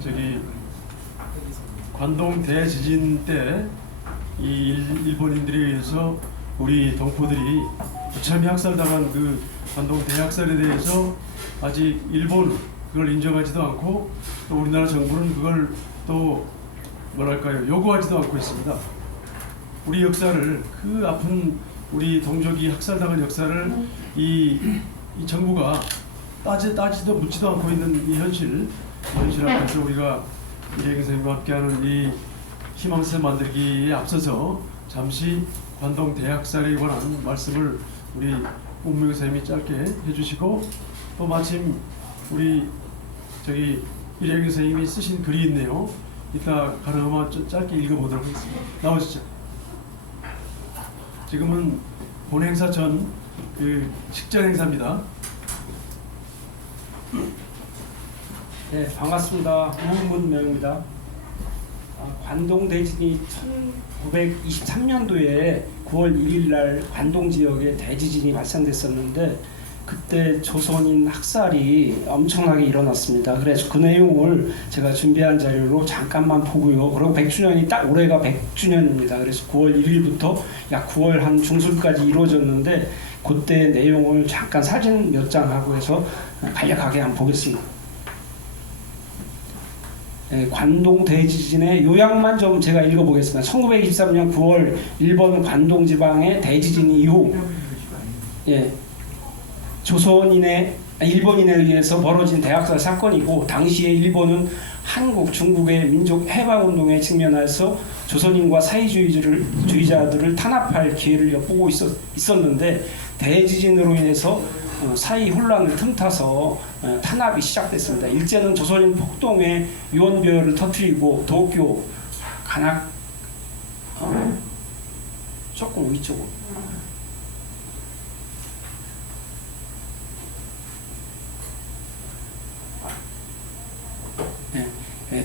저기 관동 대지진 때 이 일본인들에 의해서 우리 동포들이 무참히 학살당한 그 관동 대학살에 대해서 아직 일본 그걸 인정하지도 않고 또 우리나라 정부는 그걸 또 뭐랄까요 요구하지도 않고 있습니다. 우리 역사를 그 아픈 우리 동족이 학살당한 역사를 이 정부가 따지도 묻지도 않고 있는 이 현실 앞에서 우리가 이혜경 선생님과 함께하는 이 희망세 만들기에 앞서서 잠시 관동 대학살에 관한 말씀을 우리 운명 선생님이 짧게 해주시고 또 마침 우리 저기 이혜경 선생님이 쓰신 글이 있네요. 이따 가능하면 짧게 읽어보도록 하겠습니다. 나오시죠. 지금은 본 행사 전 그 식전 행사입니다. 네, 반갑습니다. 우문명입니다. 관동 대지진이 1923년도에 9월 1일 날 관동 지역에 대지진이 발생됐었는데 그때 조선인 학살이 엄청나게 일어났습니다. 그래서 그 내용을 제가 준비한 자료로 잠깐만 보고요. 그리고 100주년이 딱 올해가 100주년입니다. 그래서 9월 1일부터 약 9월 한 중순까지 이루어졌는데 그때 내용을 잠깐 사진 몇 장 하고 해서 간략하게 한번 보겠습니다. 네, 관동 대지진의 요약만 좀 제가 읽어보겠습니다. 1923년 9월 일본 관동 지방의 대지진 이후 일본인에 의해서 벌어진 대학살 사건이고 당시에 일본은 한국, 중국의 민족 해방운동에 직면해서 조선인과 사회주의자들을 탄압할 기회를 엿보고 있었는데 대지진으로 인해서 사회 혼란을 틈타서 탄압이 시작됐습니다. 일제는 조선인 폭동에 유언비어를 터뜨리고 도쿄, 간악 조금 위쪽으로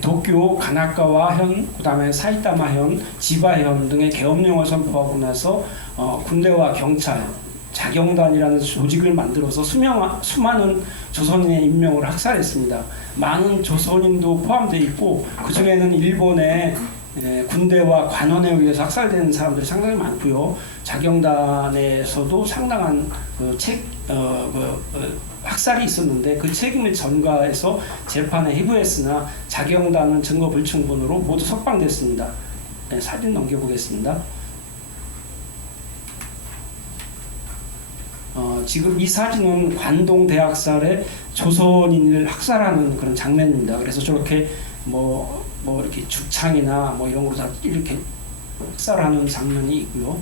도쿄, 가나카와현, 그 다음에 사이타마현, 지바현 등의 계엄령을 선포하고 나서 군대와 경찰, 자경단이라는 조직을 만들어서 수많은 조선인의 인명을 학살했습니다. 많은 조선인도 포함되어 있고 그 중에는 일본의 군대와 관원에 의해서 학살되는 사람들이 상당히 많고요. 자경단에서도 상당한 학살이 있었는데 그 책임을 전가해서 재판에 회부했으나 자경단은 증거 불충분으로 모두 석방됐습니다. 네, 사진 넘겨보겠습니다. 지금 이 사진은 관동 대학살에 조선인을 학살하는 그런 장면입니다. 그래서 저렇게 뭐 이렇게 죽창이나 뭐 이런 거로 다 이렇게 학살하는 장면이 있고요.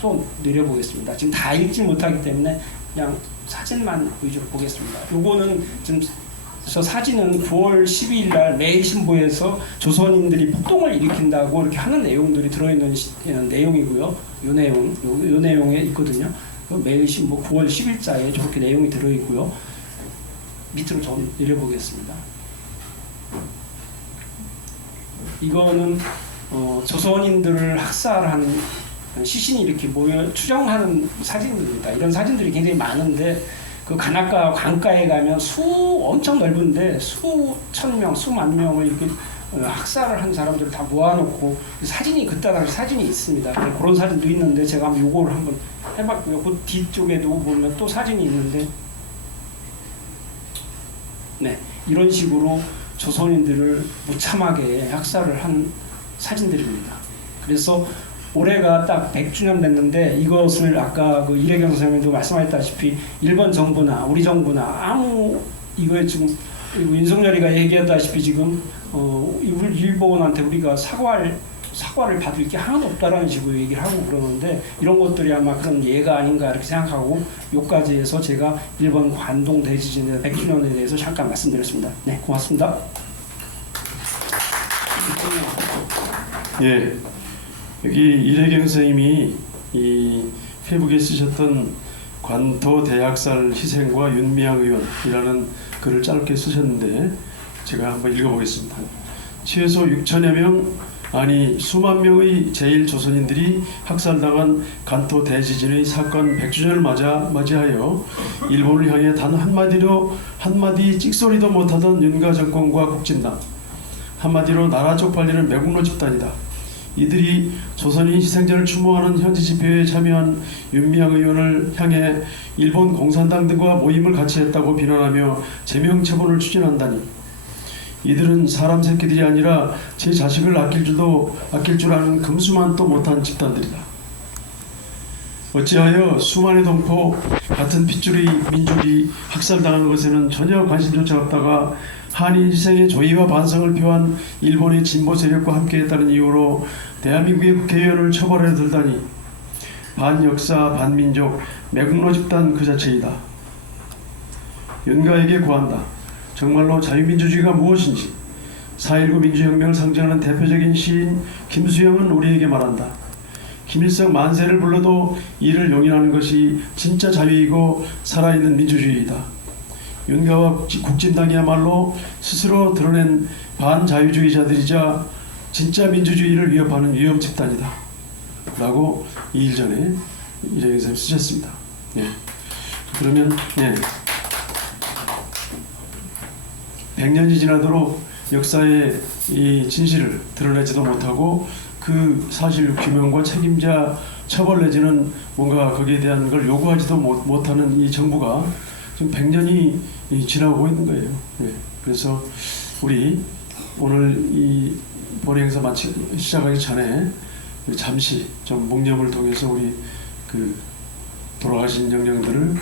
또 내려보겠습니다. 지금 다 읽지 못하기 때문에 그냥 사진만 위주로 보겠습니다. 요거는 지금 저 사진은 9월 12일 날 매일신보에서 조선인들이 폭동을 일으킨다고 이렇게 하는 내용들이 들어있는 내용이고요. 요 내용에 있거든요. 매일신보 9월 10일자에 저렇게 내용이 들어있고요. 밑으로 좀 내려보겠습니다. 이거는 조선인들을 학살한 시신이 이렇게 모여 추정하는 사진입니다. 이런 사진들이 굉장히 많은데 그 가나카 강가에 가면 엄청 넓은데 수천 명, 수만 명을 이렇게 학살을 한 사람들을 다 모아놓고 사진이 그때 당시 사진이 있습니다. 그런 사진도 있는데 제가 한번 요거를 한번 해봤고요. 그 뒤쪽에도 보면 또 사진이 있는데 네, 이런 식으로 조선인들을 무참하게 학살을 한 사진들입니다. 그래서 올해가 딱 100주년 됐는데 이것을 아까 그 이혜경 선생님도 말씀하셨다시피 일본 정부나 우리 정부나 이거에 지금 윤석열이가 얘기하다시피 지금 일본한테 우리가 사과를 받을 게 하나도 없다라는 식으로 얘기를 하고 그러는데 이런 것들이 아마 그런 예가 아닌가 이렇게 생각하고 요까지 해서 제가 일본 관동 대지진의 100주년에 대해서 잠깐 말씀드렸습니다. 네, 고맙습니다. 예. 여기 이혜경 선생님이 이 페북에 쓰셨던 관도 대학살 희생과 윤미향 의원이라는 글을 짧게 쓰셨는데 제가 한번 읽어보겠습니다. 최소 6천여 명 아니 수만 명의 제1조선인들이 학살당한 간토 대지진의 사건 100주년을 맞이하여 일본을 향해 단 한마디 찍소리도 못하던 윤가 정권과 국진당, 한마디로 나라 쪽팔리는 매국노 집단이다. 이들이 조선인 희생자를 추모하는 현지 집회에 참여한 윤미향 의원을 향해 일본 공산당 등과 모임을 같이 했다고 비난하며 제명 처분을 추진한다니, 이들은 사람 새끼들이 아니라 제 자식을 아낄 줄 아는 금수만도 못한 집단들이다. 어찌하여 수만의 동포 같은 핏줄의 민족이 학살당한 것에는 전혀 관심조차 없다가 한인 희생의 조의와 반성을 표한 일본의 진보 세력과 함께했다는 이유로 대한민국의 국회의원을 처벌해 들다니, 반역사 반민족 매국노 집단 그 자체이다. 윤가에게 구한다. 정말로 자유민주주의가 무엇인지 4.19 민주혁명을 상징하는 대표적인 시인 김수영은 우리에게 말한다. 김일성 만세를 불러도 이를 용인하는 것이 진짜 자유이고 살아있는 민주주의이다. 윤가와 국진당이야말로 스스로 드러낸 반자유주의자들이자 진짜 민주주의를 위협하는 위험 집단이다. 라고 2일 전에 이정현 선생님 쓰셨습니다. 예. 그러면 100년이 지나도록 역사의 이 진실을 드러내지도 못하고 그 사실 규명과 책임자 처벌 내지는 뭔가 거기에 대한 걸 요구하지도 못하는 이 정부가 지금 100년이 지나고 있는 거예요. 네. 그래서 우리 오늘 이 본회의에서 시작하기 전에 잠시 좀 묵념을 통해서 우리 그 돌아가신 영령들을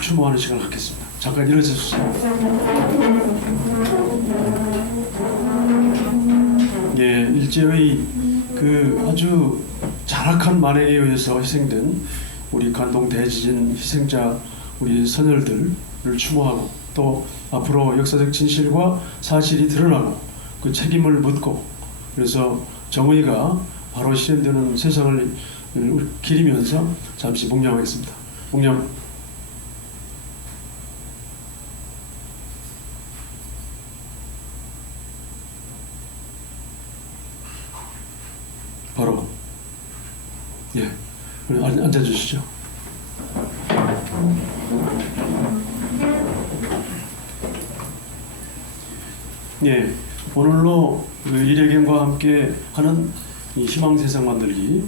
추모하는 시간을 갖겠습니다. 잠깐 일어서 주세요. 예, 일제의 그 아주 잔악한 만행에 의해서 희생된 우리 관동 대지진 희생자 우리 선열들을 추모하고, 또 앞으로 역사적 진실과 사실이 드러나고 그 책임을 묻고, 그래서 정의가 바로 실현되는 세상을 기리면서 잠시 묵념하겠습니다. 묵념. 바로 앉아주시죠. 예, 오늘로 일회견과 함께 하는 이 희망세상 만들기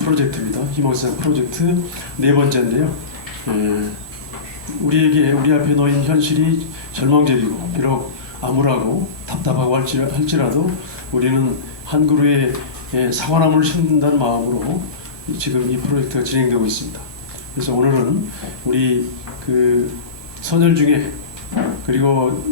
프로젝트입니다. 희망세상 프로젝트 네 번째인데요. 우리 앞에 놓인 현실이 절망적이고 비록 암울하고 답답하고 할지라도 우리는 한 그루의 사과나무를 심는다는 마음으로 지금 이 프로젝트가 진행되고 있습니다. 그래서 오늘은 우리 그 선열 중에, 그리고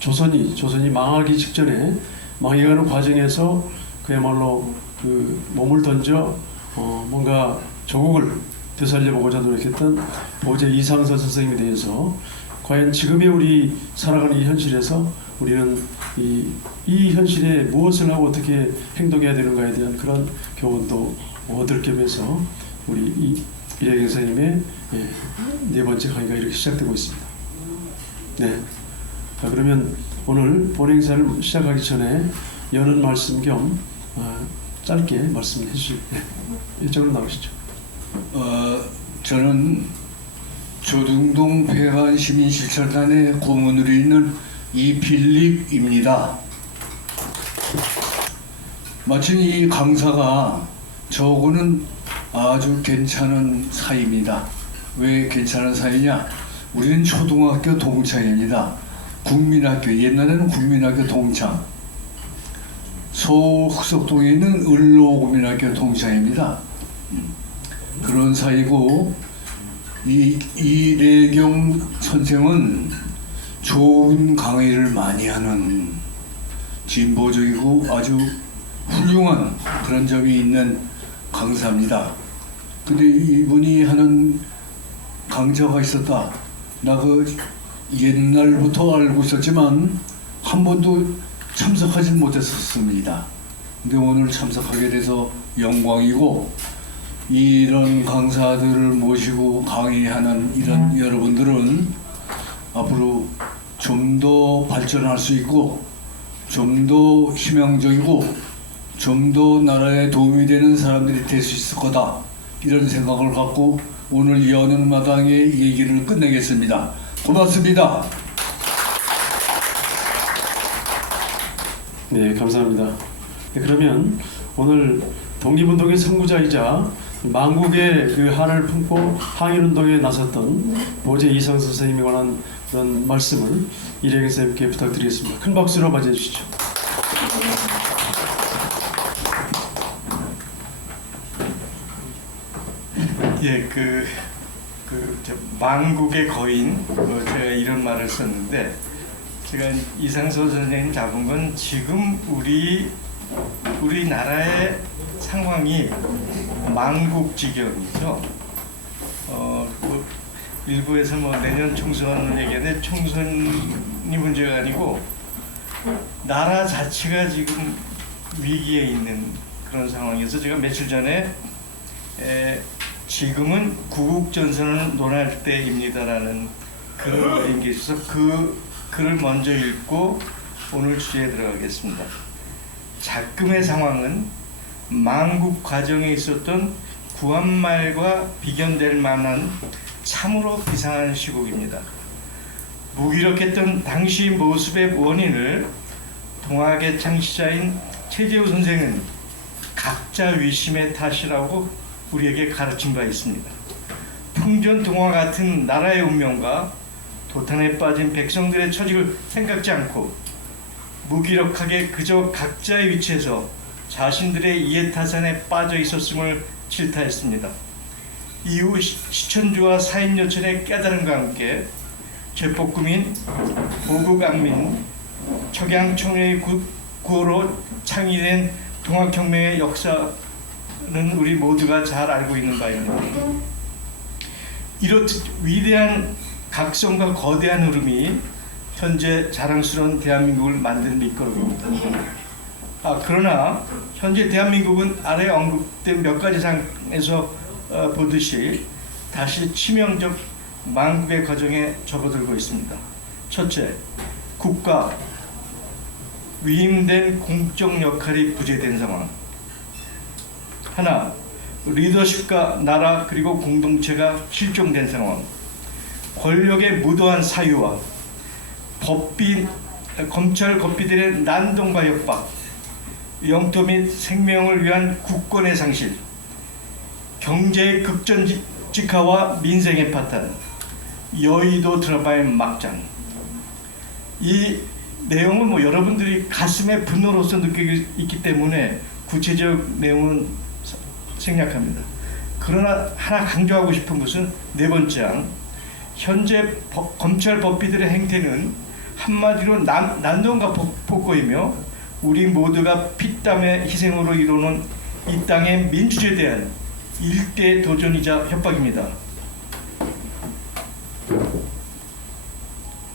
조선이 망하기 직전에 망해가는 과정에서 그야말로 그 몸을 던져 뭔가 조국을 되살려보고자 노력했던 보제 이상선 선생님에 대해서 과연 지금의 우리 살아가는 이 현실에서 우리는 이 현실에 무엇을 하고 어떻게 행동해야 되는가에 대한 그런 교훈도 얻을 겸해서 우리 이래경 선생님의 네 번째 강의가 이렇게 시작되고 있습니다. 네. 자, 그러면 오늘 본행사를 시작하기 전에 여는 말씀 겸 짧게 말씀해 주실 이쪽으로 나오시죠. 저는 조등동 폐간 시민실천단의 고문으로 있는 이필립입니다. 마침 이 강사가 저하고는 아주 괜찮은 사이입니다. 왜 괜찮은 사이냐? 우리는 초등학교 동창입니다. 국민학교, 옛날에는 국민학교 동창. 서울 흑석동에 있는 을로국민학교 동창입니다. 그런 사이고, 이래경 선생은 좋은 강의를 많이 하는 진보적이고 아주 훌륭한 그런 점이 있는 강사입니다. 근데 이분이 하는 강좌가 있었다. 나 그 옛날부터 알고 있었지만 한 번도 참석하지 못했었습니다. 근데 오늘 참석하게 돼서 영광이고, 이런 강사들을 모시고 강의하는 이런 여러분들은 앞으로 좀 더 발전할 수 있고 좀 더 희망적이고 좀 더 나라에 도움이 되는 사람들이 될 수 있을 거다, 이런 생각을 갖고 오늘 여는 마당의 얘기를 끝내겠습니다. 고맙습니다. 네, 감사합니다. 네, 그러면 오늘 독립운동의 선구자이자 망국의 그 한을 품고 항일운동에 나섰던 보제 이상수 선생님에 관한 그런 말씀을 이래경 선생님께 부탁드리겠습니다. 큰 박수로 맞이해 주시죠. 예, 망국의 거인, 제가 이런 말을 썼는데, 제가 이상서 선생님 잡은 건 지금 우리나라의 상황이 망국 지경이죠. 일부에서 내년 총선을 얘기하는데 총선이 문제가 아니고 나라 자체가 지금 위기에 있는 그런 상황에서 제가 며칠 전에 지금은 구국전선을 논할 때입니다라는 글을 올린 게 있어서 그 글을 먼저 읽고 오늘 주제에 들어가겠습니다. 작금의 상황은 망국 과정에 있었던 구한말과 비견될 만한 참으로 비상한 시국입니다. 무기력했던 당시 모습의 원인을 동학의 창시자인 최재우 선생은 각자 위심의 탓이라고 우리에게 가르친 바 있습니다. 풍전동화 같은 나라의 운명과 도탄에 빠진 백성들의 처지를 생각지 않고 무기력하게 그저 각자의 위치에서 자신들의 이해타산에 빠져 있었음을 질타했습니다. 이후 시천주와 사인여천의 깨달음과 함께 제폭구민, 보국악민, 척양청의 구호로 창의된 동학혁명의 역사는 우리 모두가 잘 알고 있는 바입니다. 이렇듯 위대한 각성과 거대한 흐름이 현재 자랑스러운 대한민국을 만든 밑거름입니다. 그러나 현재 대한민국은 아래 언급된 몇 가지 상에서 보듯이 다시 치명적 망국의 과정에 접어들고 있습니다. 첫째, 국가, 위임된 공적 역할이 부재된 상황. 하나, 리더십과 나라 그리고 공동체가 실종된 상황. 권력의 무도한 사유와 검찰 법비들의 난동과 협박, 영토 및 생명을 위한 국권의 상실, 경제의 극전직하와 민생의 파탄, 여의도 드라마의 막장. 이 내용은 여러분들이 가슴에 분노로서 느끼고 있기 때문에 구체적 내용은 생략합니다. 그러나 하나 강조하고 싶은 것은 네 번째 항, 현재 검찰 법비들의 행태는 한마디로 난동과 폭거이며 우리 모두가 피땀의 희생으로 이루는 이 땅의 민주주의에 대한 일대 도전이자 협박입니다.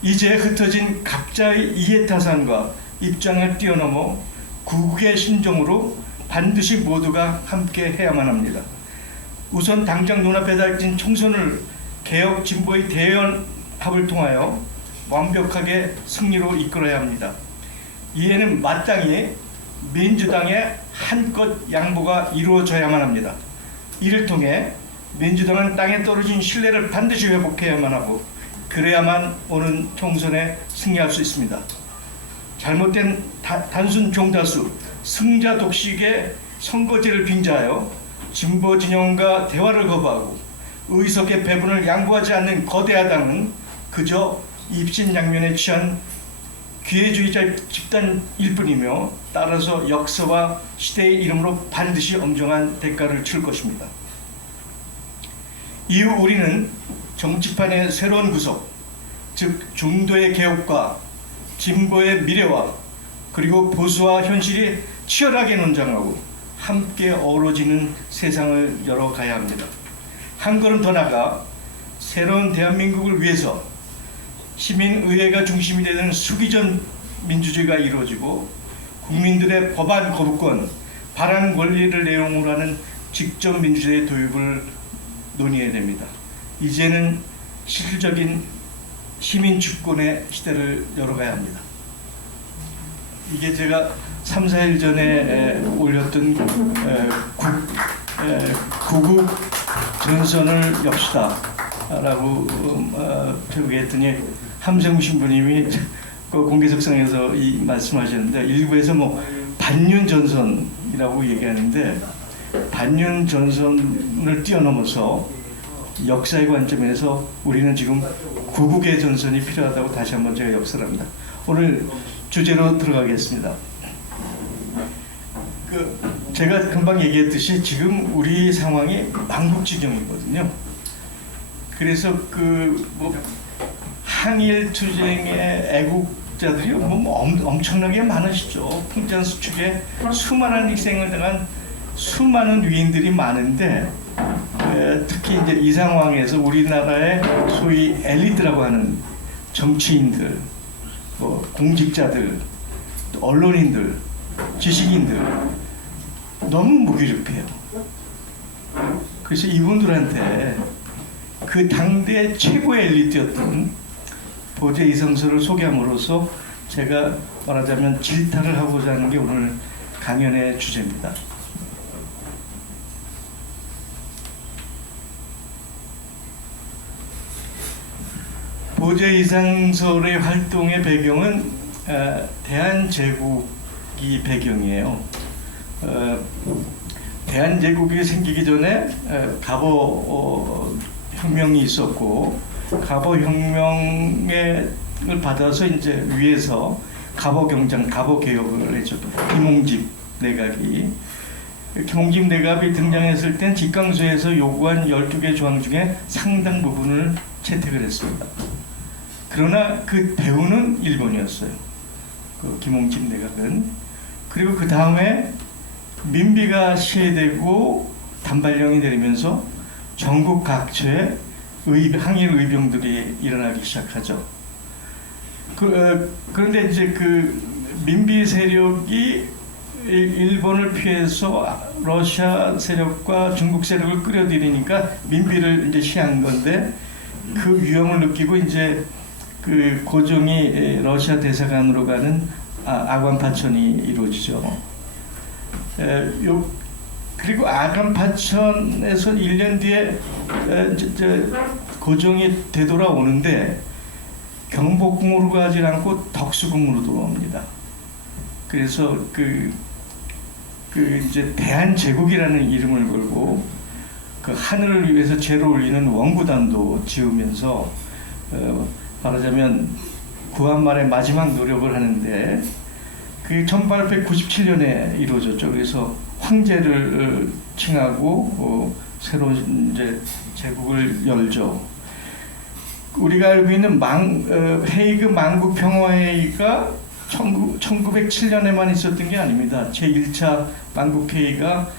이제 흩어진 각자의 이해타산과 입장을 뛰어넘어 구국의 심정으로 반드시 모두가 함께 해야만 합니다. 우선 당장 눈앞에 닥친 총선을 개혁 진보의 대연합을 통하여 완벽하게 승리로 이끌어야 합니다. 이에는 마땅히 민주당의 한껏 양보가 이루어져야만 합니다. 이를 통해 민주당은 땅에 떨어진 신뢰를 반드시 회복해야만 하고 그래야만 오는 총선에 승리할 수 있습니다. 잘못된 단순 종다수, 승자 독식의 선거제를 빙자하여 진보 진영과 대화를 거부하고 의석의 배분을 양보하지 않는 거대야당은 그저 입신양면에 취한 기회주의자 집단일 뿐이며 따라서 역사와 시대의 이름으로 반드시 엄정한 대가를 치를 것입니다. 이후 우리는 정치판의 새로운 구석, 즉 중도의 개혁과 진보의 미래와 그리고 보수와 현실이 치열하게 논쟁하고 함께 어우러지는 세상을 열어가야 합니다. 한 걸음 더 나아가 새로운 대한민국을 위해서 시민의회가 중심이 되는 수기전 민주주의가 이루어지고 국민들의 법안 거부권, 발언 권리를 내용으로 하는 직접 민주주의 도입을 논의해야 됩니다. 이제는 실질적인 시민 주권의 시대를 열어가야 합니다. 이게 제가 3, 4일 전에 올렸던 구국 전선을 엽시다라고 표기했더니 함정우 신부님이 그 공개석상에서 이 말씀하셨는데 일부에서 뭐 반윤 전선이라고 얘기하는데 반윤 전선을 뛰어넘어서 역사의 관점에서 우리는 지금 구국의 전선이 필요하다고 다시 한번 제가 역설합니다. 오늘 주제로 들어가겠습니다. 제가 금방 얘기했듯이 지금 우리 상황이 망국지경이거든요. 그래서 뭐 항일 투쟁의 애국자들이 엄청나게 많으시죠. 풍전수축에 수많은 희생을 당한 수많은 위인들이 많은데 특히 이제 이 상황에서 우리나라의 소위 엘리트라고 하는 정치인들, 뭐 공직자들, 또 언론인들, 지식인들 너무 무기력해요. 그래서 이분들한테 그 당대 최고의 엘리트였던 보제 이성서를 소개함으로써 제가 말하자면 질타를 하고자 하는 게 오늘 강연의 주제입니다. 보제 이성설의 활동의 배경은 대한제국이 배경이에요. 대한제국이 생기기 전에 갑오 혁명이 있었고 갑오 혁명을 받아서 이제 위에서 갑오 경장, 갑오 개혁을 했죠. 김홍집 내각이. 김홍집 내각이 등장했을 땐 직강서에서 요구한 12개 조항 중에 상당 부분을 채택을 했습니다. 그러나 그 배후는 일본이었어요. 그 김홍집 내각은. 그리고 그 다음에 민비가 시해되고 단발령이 내리면서 전국 각처에 항일 의병들이 일어나기 시작하죠. 그런데 이제 그 민비 세력이 일본을 피해서 러시아 세력과 중국 세력을 끌어들이니까 민비를 이제 시한 건데 그 위험을 느끼고 이제 그 고종이 러시아 대사관으로 가는 아관파천이 이루어지죠. 그리고 아간파천에서 1년 뒤에 고종이 되돌아오는데 경복궁으로 가지 않고 덕수궁으로 돌아옵니다. 그래서 이제 대한제국이라는 이름을 걸고 그 하늘을 위해서 죄를 올리는 원구단도 지으면서 말하자면 구한말의 마지막 노력을 하는데 그게 1897년에 이루어졌죠. 그래서 황제를 칭하고 새로 이제 제국을 열죠. 우리가 알고 있는 헤이그 만국평화회의가 1907년에만 있었던 게 아닙니다. 제1차 만국회의가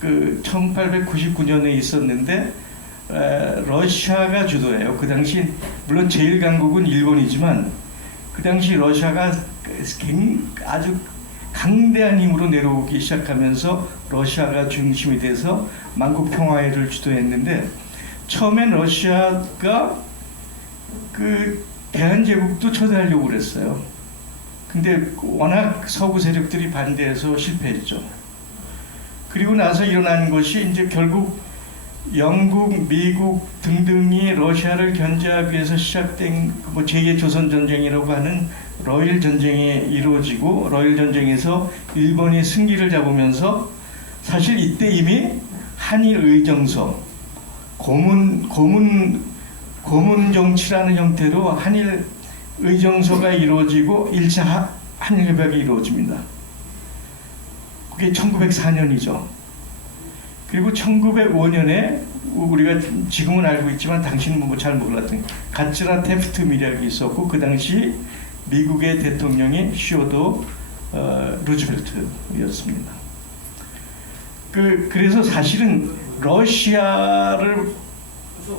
1899년에 있었는데 러시아가 주도해요. 그 당시 물론 제1강국은 일본이지만 그 당시 러시아가 아주 강대한 힘으로 내려오기 시작하면서 러시아가 중심이 돼서 만국평화회의를 주도했는데 처음엔 러시아가 그 대한제국도 초대하려고 그랬어요. 근데 워낙 서구 세력들이 반대해서 실패했죠. 그리고 나서 일어난 것이 이제 결국 영국, 미국 등등이 러시아를 견제하기 위해서 시작된 뭐 제2의 조선전쟁이라고 하는 러일 전쟁이 이루어지고 러일 전쟁에서 일본이 승기를 잡으면서 사실 이때 이미 한일 의정서 고문 정치라는 형태로 한일 의정서가 이루어지고 1차 한일 협약이 이루어집니다. 그게 1904년이죠. 그리고 1905년에 우리가 지금은 알고 있지만 당신은 뭐 잘 몰랐던 가츠라 테프트 밀약이 있었고 그 당시 미국의 대통령이 시오도 루즈벨트였습니다. 그래서 사실은 러시아를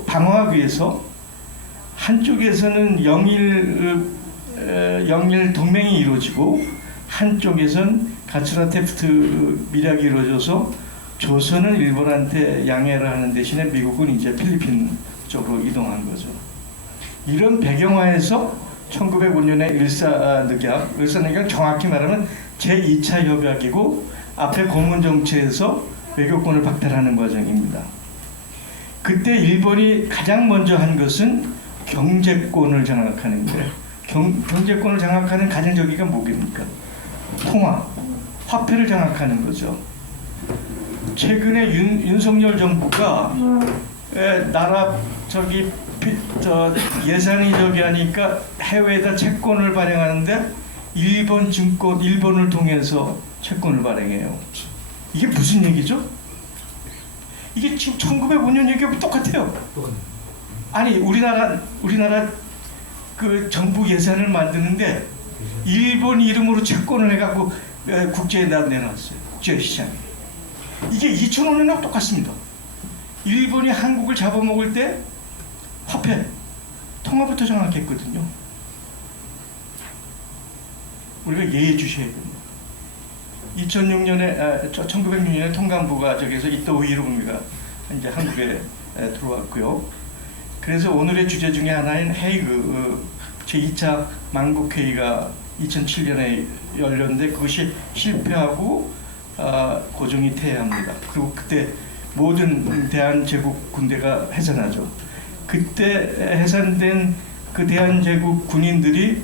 방어하기 위해서 한쪽에서는 영일 동맹이 이루어지고 한쪽에서는 가츠라 테프트 밀약이 이루어져서 조선은 일본한테 양해를 하는 대신에 미국은 이제 필리핀 쪽으로 이동한 거죠. 이런 배경하에서 1905년에 일사늑약 정확히 말하면 제2차 협약이고 앞에 고문 정치에서 외교권을 박탈하는 과정입니다. 그때 일본이 가장 먼저 한 것은 경제권을 장악하는 거예요. 경제권을 장악하는 가장 저기가 뭐겠습니까? 통화, 화폐를 장악하는 거죠. 최근에 윤석열 정부가 나라 예산이 저기 하니까 해외에다 채권을 발행하는데 일본을 통해서 채권을 발행해요. 이게 무슨 얘기죠? 이게 지금 1905년 얘기하고 똑같아요. 아니 우리나라 그 정부 예산을 만드는데 일본 이름으로 채권을 해갖고 국제에다 내놨어요. 국제시장에. 이게 2005년하고 똑같습니다. 일본이 한국을 잡아먹을 때 화폐, 통화부터 장악했거든요. 우리가 예의해 주셔야 됩니다. 1906년에 통감부가 저기서 이토 히로부미가 이제 한국에 들어왔고요. 그래서 오늘의 주제 중에 하나인 헤이그 제2차 만국회의가 2007년에 열렸는데 그것이 실패하고 고종이 퇴위합니다. 그리고 그때 모든 대한제국 군대가 해산하죠. 그때 해산된 그 대한제국 군인들이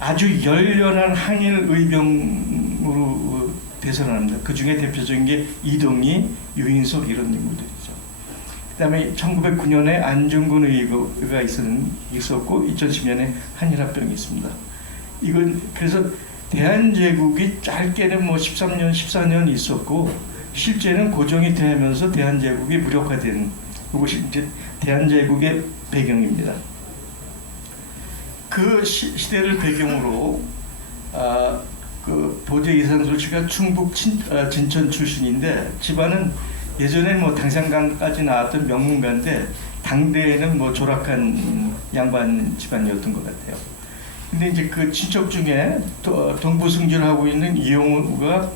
아주 열렬한 항일 의병으로 대선합니다. 그 중에 대표적인 게 이동희, 유인석 이런 인물들이죠. 그다음에 1909년에 안중근 의거가 있었고 2010년에 한일합병이 있습니다. 이건 그래서 대한제국이 짧게는 뭐 13년, 14년 있었고 실제는 고종이 퇴하면서 대한제국이 무력화된 그것이 이제 대한제국의 배경입니다. 그 시대를 배경으로 그 보제 이상솔 씨가 충북 진천 출신인데 집안은 예전에 뭐 당상강까지 나왔던 명문가인데 당대에는 뭐 조락한 양반 집안이었던 것 같아요. 근데 이제 그 친척 중에 동부승진하고 있는 이용우가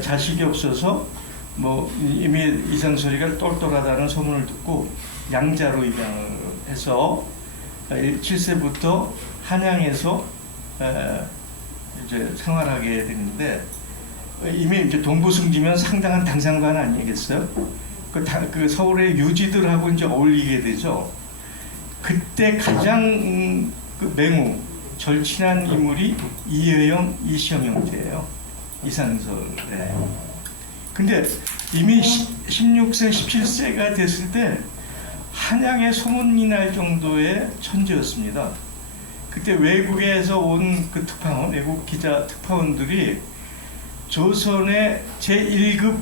자식이 없어서 뭐 이미 이상솔이가 똘똘하다는 소문을 듣고 양자로 입양을 해서 7세부터 한양에서 이제 생활하게 되는데 이미 이제 동부승지면 상당한 당상관 아니겠어요? 그 서울의 유지들하고 이제 어울리게 되죠. 그때 가장 그 맹우 절친한 인물이 이혜영, 이시영 형제예요. 이상솔. 네. 근데 이미 16세, 17세가 됐을 때 한양에 소문이 날 정도의 천재였습니다. 그때 외국에서 온 그 특파원, 외국 기자 특파원들이 조선의 제1급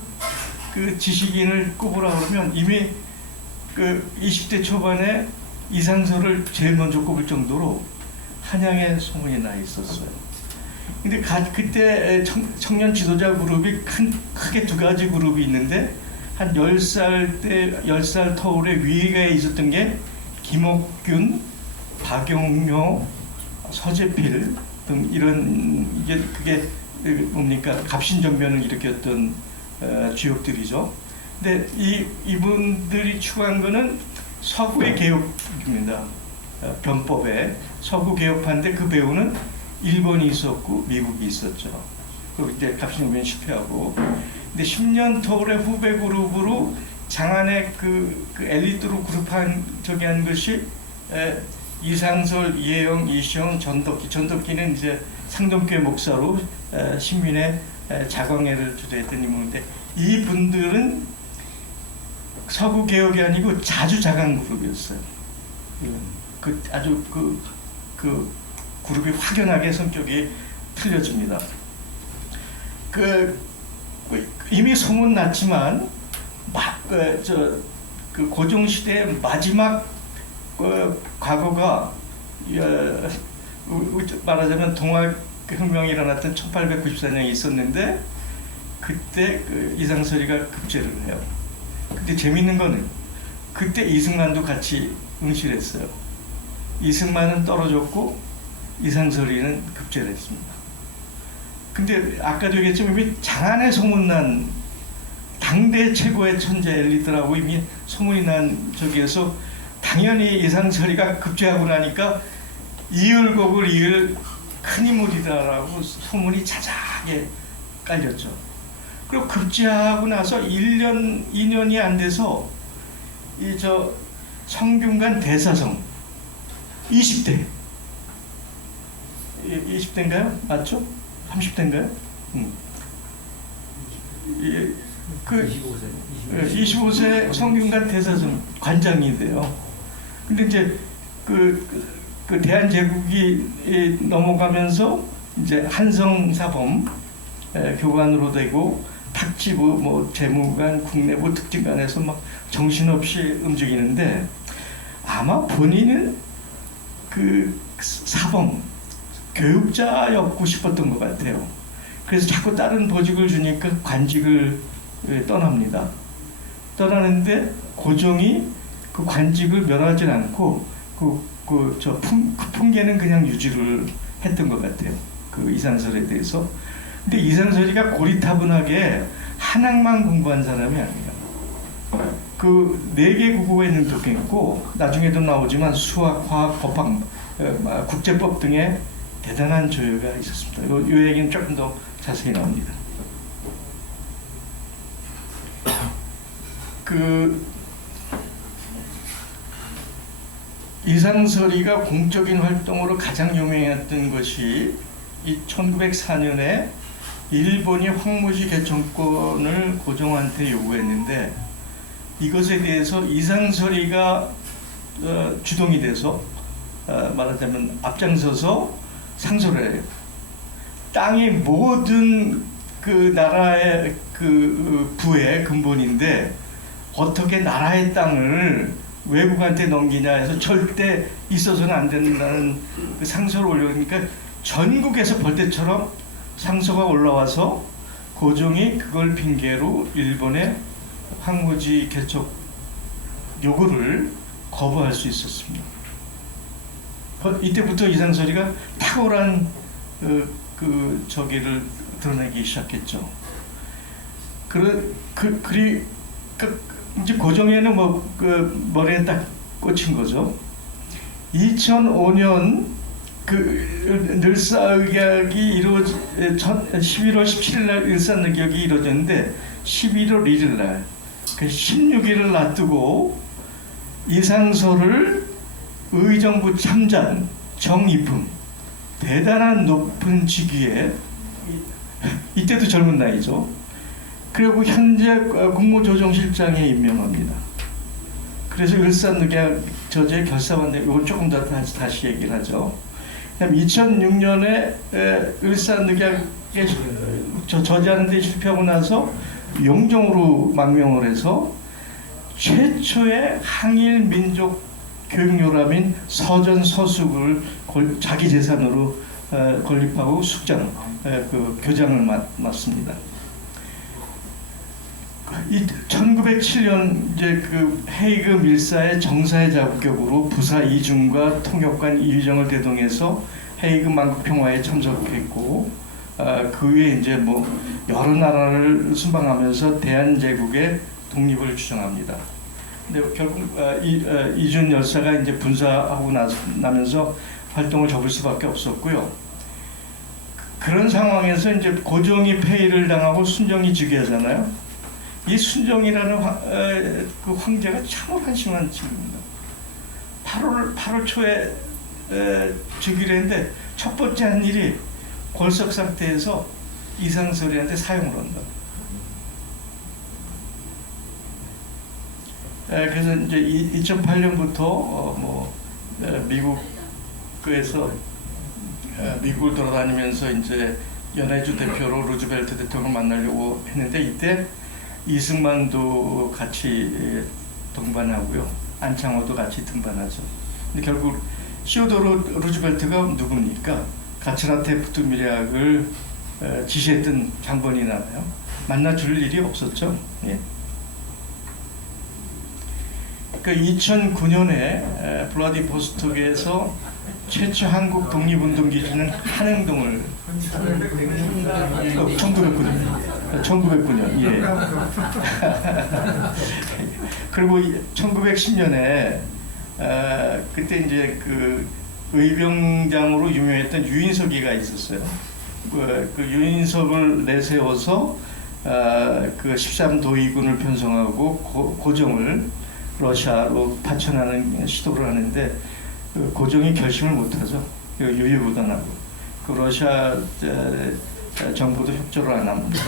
그 지식인을 꼽으라 그러면 이미 그 20대 초반에 이상솔을 제일 먼저 꼽을 정도로 한양에 소문이 나 있었어요. 근데 그때 청년 지도자 그룹이 크게 두 가지 그룹이 있는데 한 10살 터울의 위에 있었던 게 김옥균, 박용료, 서재필 등 이런 그게 뭡니까 갑신정변을 일으켰던 주역들이죠. 근데 이분들이 추구한 거는 서구의 개혁입니다. 변법에 서구 개혁파인데 그 배우는 일본이 있었고 미국이 있었죠. 그리고 이제 갑신정변 실패하고. 근데 10년 터울의 후배 그룹으로 장안의 그 엘리트로 그룹한 저기 한 것이 이상솔, 이혜영, 이시영, 전덕기는 이제 상동교회 목사로 신민의 자광회를 주도했던 인물인데 이 분들은 서구 개혁이 아니고 자주자강 그룹이었어요. 아주 그 그룹이 확연하게 성격이 틀려집니다. 이미 소문 났지만 그 고종 시대의 마지막 과거가 말하자면 동학혁명이 일어났던 1894년에 있었는데 그때 그 이상설이가 급제를 해요. 근데 재밌는 거는 그때 이승만도 같이 응실했어요. 이승만은 떨어졌고 이상설이는 급제를 했습니다. 근데 아까도 얘기했지만 이미 장안에 소문난 당대 최고의 천재 엘리트라고 이미 소문이 난 저기에서 당연히 이상설이가 급제하고 나니까 이을곡을 이을 큰 인물이다라고 소문이 자자하게 깔렸죠. 그리고 급제하고 나서 1년, 2년이 안 돼서 이 성균관 대사성 20대 20대인가요? 맞죠? 30대인가요? 그 25세 성균관 대사성 관장이 돼요. 근데 이제 그 대한제국이 넘어가면서 이제 한성사범 교관으로 되고 탁지부, 뭐 재무관, 국내부 특징관에서 막 정신없이 움직이는데 아마 본인은 그 사범 교육자였고 싶었던 것 같아요. 그래서 자꾸 다른 보직을 주니까 관직을 떠납니다. 떠나는데 고종이 그 관직을 멸하지 않고 그 풍계는 그냥 유지를 했던 것 같아요. 그 이상설에 대해서. 근데 이상설이가 고리타분하게 한학만 공부한 사람이 아니에요. 그 4개 국어에 능통했고 나중에도 나오지만 수학, 화학, 법학, 국제법 등의 대단한 조예가 있었습니다. 이 얘기는 조금 더 자세히 나옵니다. 그 이상설이가 공적인 활동으로 가장 유명했던 것이 1904년에 일본이 황무지 개청권을 고종한테 요구했는데 이것에 대해서 이상설이가 주동이 돼서 말하자면 앞장서서 상소를 해요. 땅이 모든 그 나라의 그 부의 근본인데 어떻게 나라의 땅을 외국한테 넘기냐 해서 절대 있어서는 안 된다는 그 상소를 올려니까 전국에서 벌떼처럼 상소가 올라와서 고종이 그걸 핑계로 일본의 황무지 개척 요구를 거부할 수 있었습니다. 이때부터 이상설이가 탁월한 그 저기를 드러내기 시작했죠. 이제 고종에는 그 머리에 딱 꽂힌 거죠. 2005년 그 늘사의학이 11월 17일 날 늘사의학이 이루어졌는데 11월 1일 날 그 16일을 놔두고 이상설을 의정부 참관 정입품 대단한 높은 직위에 이때도 젊은 나이죠. 그리고 현재 국무조정실장에 임명합니다. 그래서 을사늑약 저지의 결사반대 이걸 조금 더 다시 얘기를 하죠. 그다음 2006년에 을사늑약에 저지하는 데 실패하고 나서 용종으로 망명을 해서 최초의 항일 민족 교육요람인 서전 서숙을 자기 재산으로 건립하고 숙장 그 교장을 맡습니다. 1907년 이제 그 헤이그 밀사의 정사의 자격으로 부사 이중과 통역관 이휘정을 대동해서 헤이그 만국평화에 참석했고 그 후에 이제 뭐 여러 나라를 순방하면서 대한제국의 독립을 주장합니다. 근데 결국 이준 열사가 이제 분사하고 나면서 활동을 접을 수밖에 없었고요. 그런 상황에서 이제 고종이 폐위를 당하고 순정이 즉위하잖아요. 이 순정이라는 그 황제가 참으로 한심한 친구입니다. 8월 초에 즉위를 했는데 첫 번째 한 일이 골석 상태에서 이상설이한테 사용을 한다. 그래서 이제 2008년부터 미국에서 미국을 돌아다니면서 이제 연해주 대표로 루즈벨트 대통령을 만나려고 했는데 이때 이승만도 같이 동반하고요. 안창호도 같이 등반하죠. 근데 결국 시오도르 루즈벨트가 누굽니까? 가츠라테 부트미리학을 지시했던 장본인이잖아요. 만나줄 일이 없었죠. 예. 그 2009년에 블라디보스톡에서 최초 한국 독립운동 기지는 한행동을 1909년 예. 그리고 1910년에 그때 이제 그 의병장으로 유명했던 유인석이가 있었어요. 그 유인석을 내세워서 그 13도의군을 편성하고 고종을 러시아로 파천하는 시도를 하는데 그 고종이 결심을 못하죠. 유유부단하고 그 러시아 정부도 협조를 안 합니다.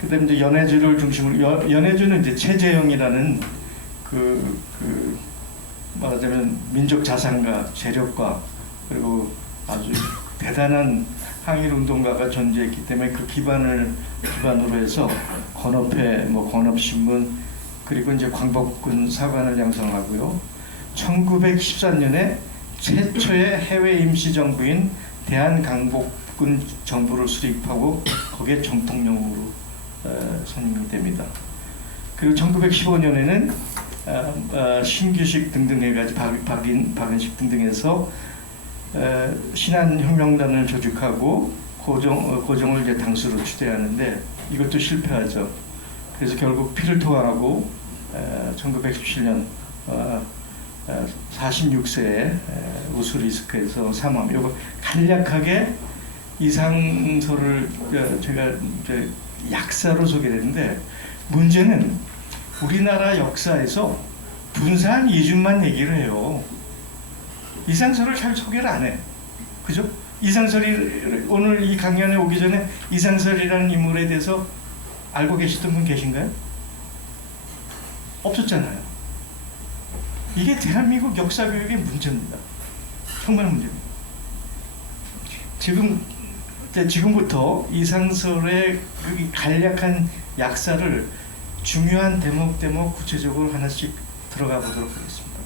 그다음에 이제 연해주를 중심으로 연해주는 이제 최재형이라는 말하자면 민족 자산가, 재력가 그리고 아주 대단한 항일 운동가가 존재했기 때문에 그 기반으로 해서 건업회, 건업신문 그리고 이제 광복군 사관을 양성하고요. 1914년에 최초의 해외 임시정부인 대한강복군 정부를 수립하고 거기에 정통령으로 선임이 됩니다. 그리고 1915년에는 신규식 등등 해가지고 박은식 등등 해서 신한혁명단을 조직하고 고종을 이제 당수로 추대하는데 이것도 실패하죠. 그래서 결국 피를 토하고 1917년 46세에 우스리스크에서 사망. 이거 간략하게 이상서를 제가 이제 약사로 소개했는데 문제는 우리나라 역사에서 분산 이준만 얘기를 해요. 이상설을 잘 소개를 안 해. 그죠? 이상설이 오늘 이 강연에 오기 전에 이상설이라는 인물에 대해서 알고 계시던 분 계신가요? 없었잖아요. 이게 대한민국 역사 교육의 문제입니다. 정말 문제입니다. 지금부터 이상설의 그 간략한 약사를 중요한 대목 구체적으로 하나씩 들어가 보도록 하겠습니다.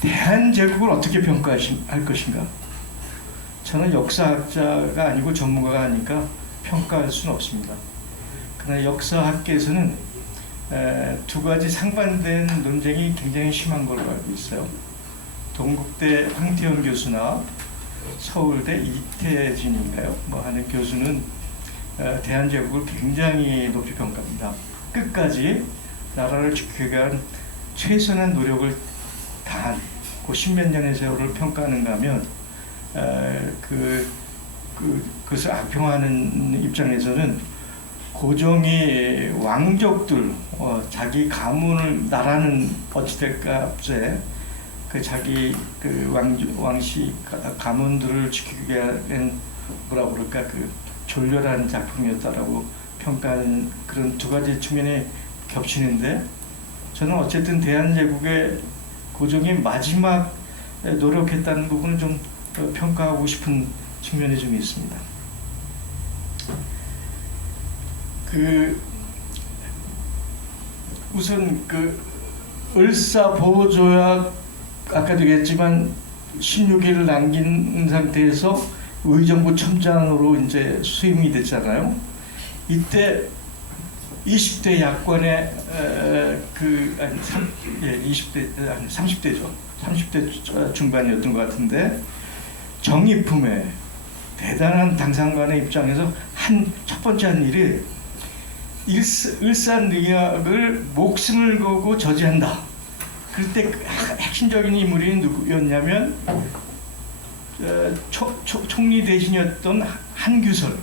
대한제국을 어떻게 평가할 것인가? 저는 역사학자가 아니고 전문가가 아니까 평가할 수는 없습니다. 그러나 역사학계에서는 두 가지 상반된 논쟁이 굉장히 심한 걸로 알고 있어요. 동국대 황태현 교수나 서울대 이태진인가요? 하는 교수는 대한제국을 굉장히 높이 평가합니다. 끝까지 나라를 지키기 위한 최선의 노력을 다한 그 십몇 년의 세월을 평가하는가 하면 그것을 악평하는 입장에서는 고종이 왕족들 자기 가문을 나라는 어찌될까에 그 자기 그 왕씨 가문들을 지키기 위한 뭐라 그럴까 그 졸렬한 작품이었다라고 평가하는 그런 두 가지 측면이 겹치는데 저는 어쨌든 대한제국의 고종이 마지막 노력했다는 부분을 좀 평가하고 싶은 측면이 좀 있습니다. 우선 을사보호조약 아까도 얘기했지만 16일을 남긴 상태에서 의정부 첨장으로 이제 수임이 됐잖아요. 이때 20대 야권의 30대죠. 30대 중반이었던 것 같은데 정의품에 대단한 당상관의 입장에서 첫 번째 한 일이 일산능약을 목숨을 걸고 저지한다. 그때 핵심적인 인물이 누구였냐면 총리 대신이었던 한규설,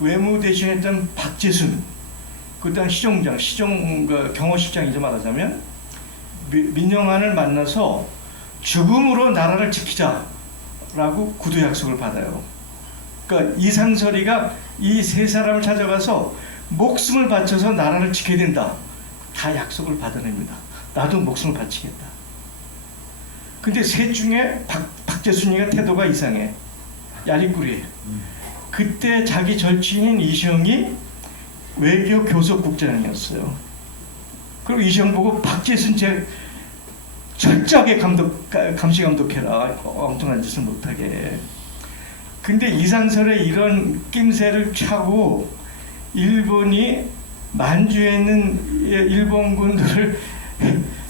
외무 대신했던 박재순, 그다음 경호실장이죠 말하자면 민영환을 만나서 죽음으로 나라를 지키자라고 구두 약속을 받아요. 그러니까 이상설이가 이 세 사람을 찾아가서 목숨을 바쳐서 나라를 지켜야 된다. 다 약속을 받아냅니다. 나도 목숨을 바치겠다. 근데 셋 중에 박재순이가 태도가 이상해. 야리꾸리해. 그때 자기 절친인 이시영이 외교 교섭국장이었어요. 그리고 이시영 보고 박재순 철저하게 감시 감독해라. 엉뚱한 짓을 못하게. 근데 이상설의 이런 낌새를 차고 일본이 만주에 있는 일본군들을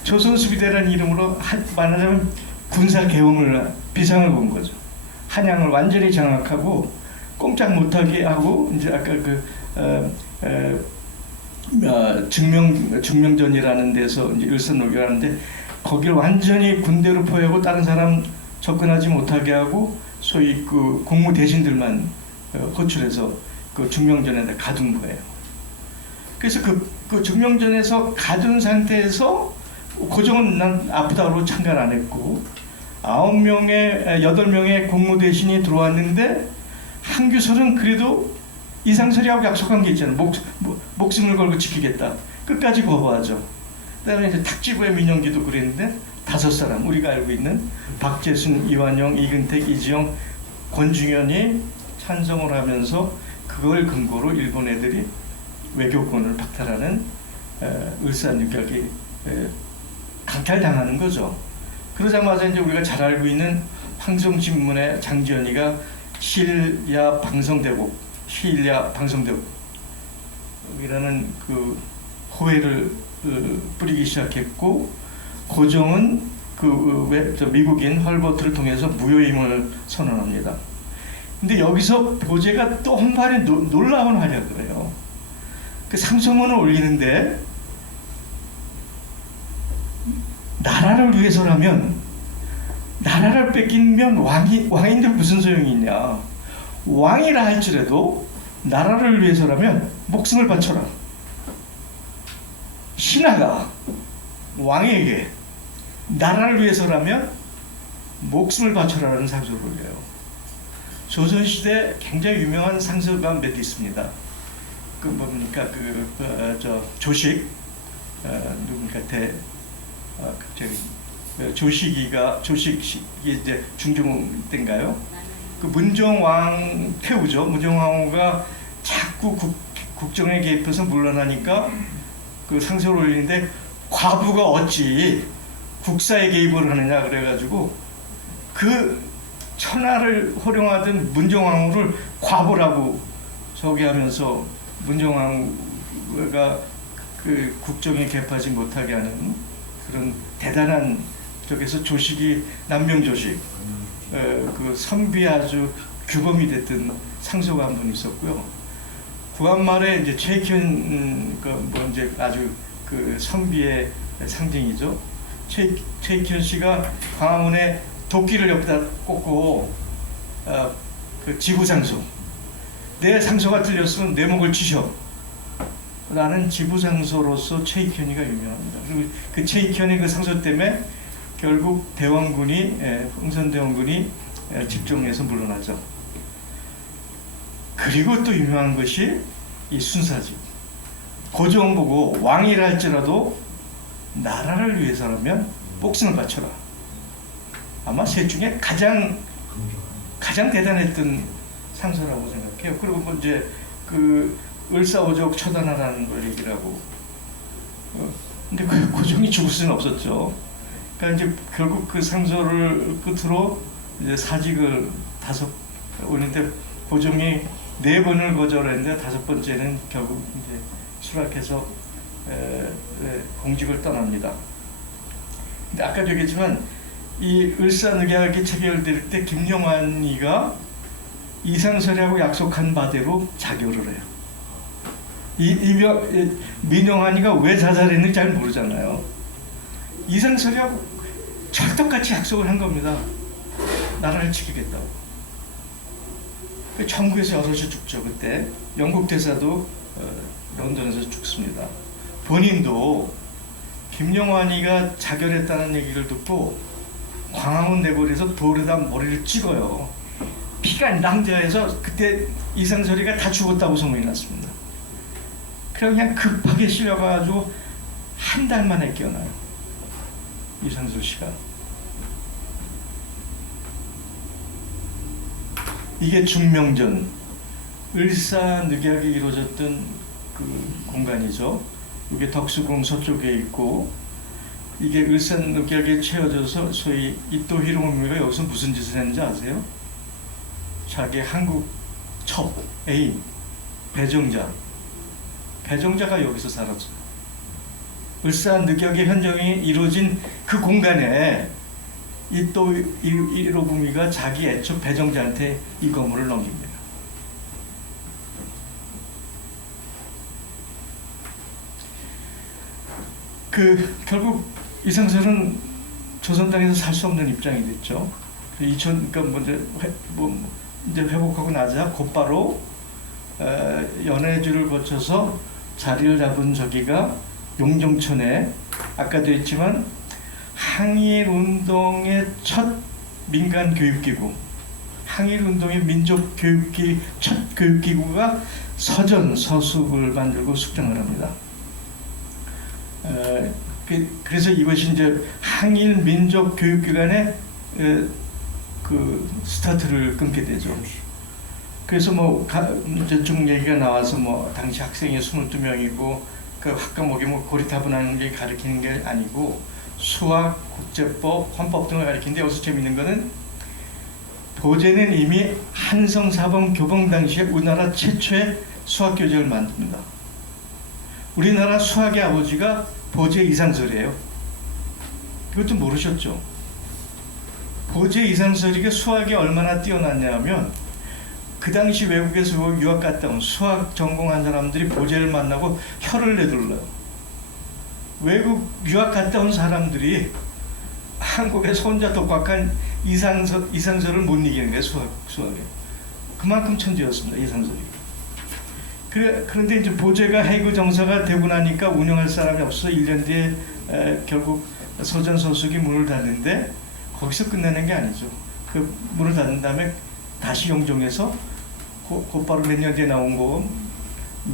조선수비대라는 이름으로 말하자면 군사 개헌을 비상을 본 거죠. 한양을 완전히 장악하고 꼼짝 못하게 하고 이제 아까 증명전이라는 데서 이제 일선녹이라는데 거기를 완전히 군대로 포위하고 다른 사람 접근하지 못하게 하고 소위 그 공무 대신들만 호출해서 그 중명전에 가둔 거예요. 그래서 그 중명전에서 가둔 상태에서 고종은 난 아프다고 참관 안 했고 8명의 공무 대신이 들어왔는데 한규설은 그래도 이상설이하고 약속한 게 있잖아요. 목숨을 걸고 지키겠다. 끝까지 거부하죠. 그다음에 이제 탁지부의 민영기도 그랬는데 5사람 우리가 알고 있는 박재순, 이완용, 이근택, 이지영, 권중현이 찬성을 하면서 그걸 근거로 일본 애들이 외교권을 박탈하는 을사늑약이 강탈당하는 거죠. 그러자마자 이제 우리가 잘 알고 있는 황성신문의 장지연이가 실야 방성대국이라는 그 호해를 뿌리기 시작했고 고종은 미국인 헐버트를 통해서 무효임을 선언합니다. 근데 여기서 보제가 또 한 발의 놀라운 활약을 해요. 그 상소문을 올리는데 나라를 위해서라면 나라를 뺏기면 왕인데 무슨 소용이 있냐. 왕이라 할지라도 나라를 위해서라면 목숨을 바쳐라. 신하가 왕에게 나라를 위해서라면 목숨을 바쳐라라는 상소를 올려요. 조선시대 굉장히 유명한 상소가 몇 있습니다. 그 뭡니까 조식 누굽니까 조식이 이제 중종 때인가요? 그 문정왕 태우죠. 문정왕후가 자꾸 국정에 개입해서 물러나니까 그 상소를 올리는데 과부가 어찌 국사에 개입을 하느냐 그래가지고 그 천하를 호령하던 문정왕후를 과부라고 소개하면서 문정왕후가 그 국정에 개입하지 못하게 하는 그런 대단한 쪽에서 조식이 남명조식 그 선비에 아주 규범이 됐던 상소가 한 분 있었고요. 구한말에 이제 최익현 이제 아주 그 선비의 상징이죠. 최익현 씨가 광화문에 도끼를 옆에다 꽂고 그 지부상소 내 상소가 틀렸으면 내 목을 치셔 라는 지부상소로서 최익현이가 유명합니다. 그리고 그 최익현의 그 상소 때문에 결국 대원군이 흥선대원군이 집중해서 물러나죠. 그리고 또 유명한 것이 이 순사집. 고종 보고 왕이라 할지라도 나라를 위해서라면 목숨을 바쳐라. 아마 셋 중에 가장 대단했던 상소라고 생각해요. 그리고 뭐 이제 그 을사오적 처단하라는 걸 얘기를 하고 근데 그 고종이 죽을 수는 없었죠. 그러니까 이제 결국 그 상소를 끝으로 이제 사직을 5 올리는데 고종이 4번을 거절했는데 5번째는 결국 이제 수락해서 공직을 떠납니다. 근데 아까도 얘기했지만 이 을사늑약이 체결될 때 김영환이가 이상설이하고 약속한 바대로 자결을 해요. 민영환이가 왜 자살했는지 잘 모르잖아요. 이상설이하고 철떡같이 약속을 한 겁니다. 나라를 지키겠다고. 정부에서 여럿이 죽죠. 그때 영국 대사도 런던에서 죽습니다. 본인도 김영환이가 자결했다는 얘기를 듣고 광화문 내거리에서 돌에다 머리를 찍어요. 피가 낭자해서 그때 이상설이가 다 죽었다고 소문이 났습니다. 그냥 급하게 실려가지고 한 달 만에 깨어나요. 이상설 씨가. 이게 중명전, 을사늑약이 이루어졌던 그 공간이죠. 이게 덕수궁 서쪽에 있고 이게 을사늑약에 채워져서 소위 이토 히로부미가 여기서 무슨 짓을 했는지 아세요? 자기 한국 첩, 애인, 배정자가 여기서 살았어요. 을사늑약의 현장이 이루어진 그 공간에 이토 히로부미가 자기 애첩 배정자한테 이 건물을 넘깁니다. 결국 이상설은 조선 땅에서 살 수 없는 입장이 됐죠. 그러니까 이제 회복하고 나자 곧바로 연해주를 거쳐서 자리를 잡은 저기가 용정천에 아까도 했지만 항일운동의 첫 민간 교육기구, 항일운동의 민족 교육기 첫 교육기구가 서전 서숙을 만들고 숙정을 합니다. 그래서 이것이 이제 항일 민족 교육기관의 그 스타트를 끊게 되죠. 그래서 뭐 이제 쭉 얘기가 나와서 뭐 당시 학생이 22명이고 그 학과목이 뭐 고리타분한 게 가르치는 게 아니고 수학, 국제법, 헌법 등을 가르치는데 여기서 재밌는 거는 보제는 이미 한성사범 교봉 당시에 우리나라 최초의 수학 교재를 만듭니다. 우리나라 수학의 아버지가 보제 이상설이에요. 이것도 모르셨죠? 보제 이상설이가 수학이 얼마나 뛰어났냐면 그 당시 외국에서 유학 갔다 온 수학 전공한 사람들이 보제를 만나고 혀를 내둘러요. 외국 유학 갔다 온 사람들이 한국에서 혼자 독학한 이상설을 못 이기는 거예요. 수학에. 그만큼 천재였습니다. 이상설이. 그런데 이제 보제가 해구 정사가 되고 나니까 운영할 사람이 없어서 1년 뒤에 결국 서전서숙이 문을 닫는데 거기서 끝나는 게 아니죠. 그 문을 닫은 다음에 다시 용종해서 곧바로 몇 년 뒤에 나온 거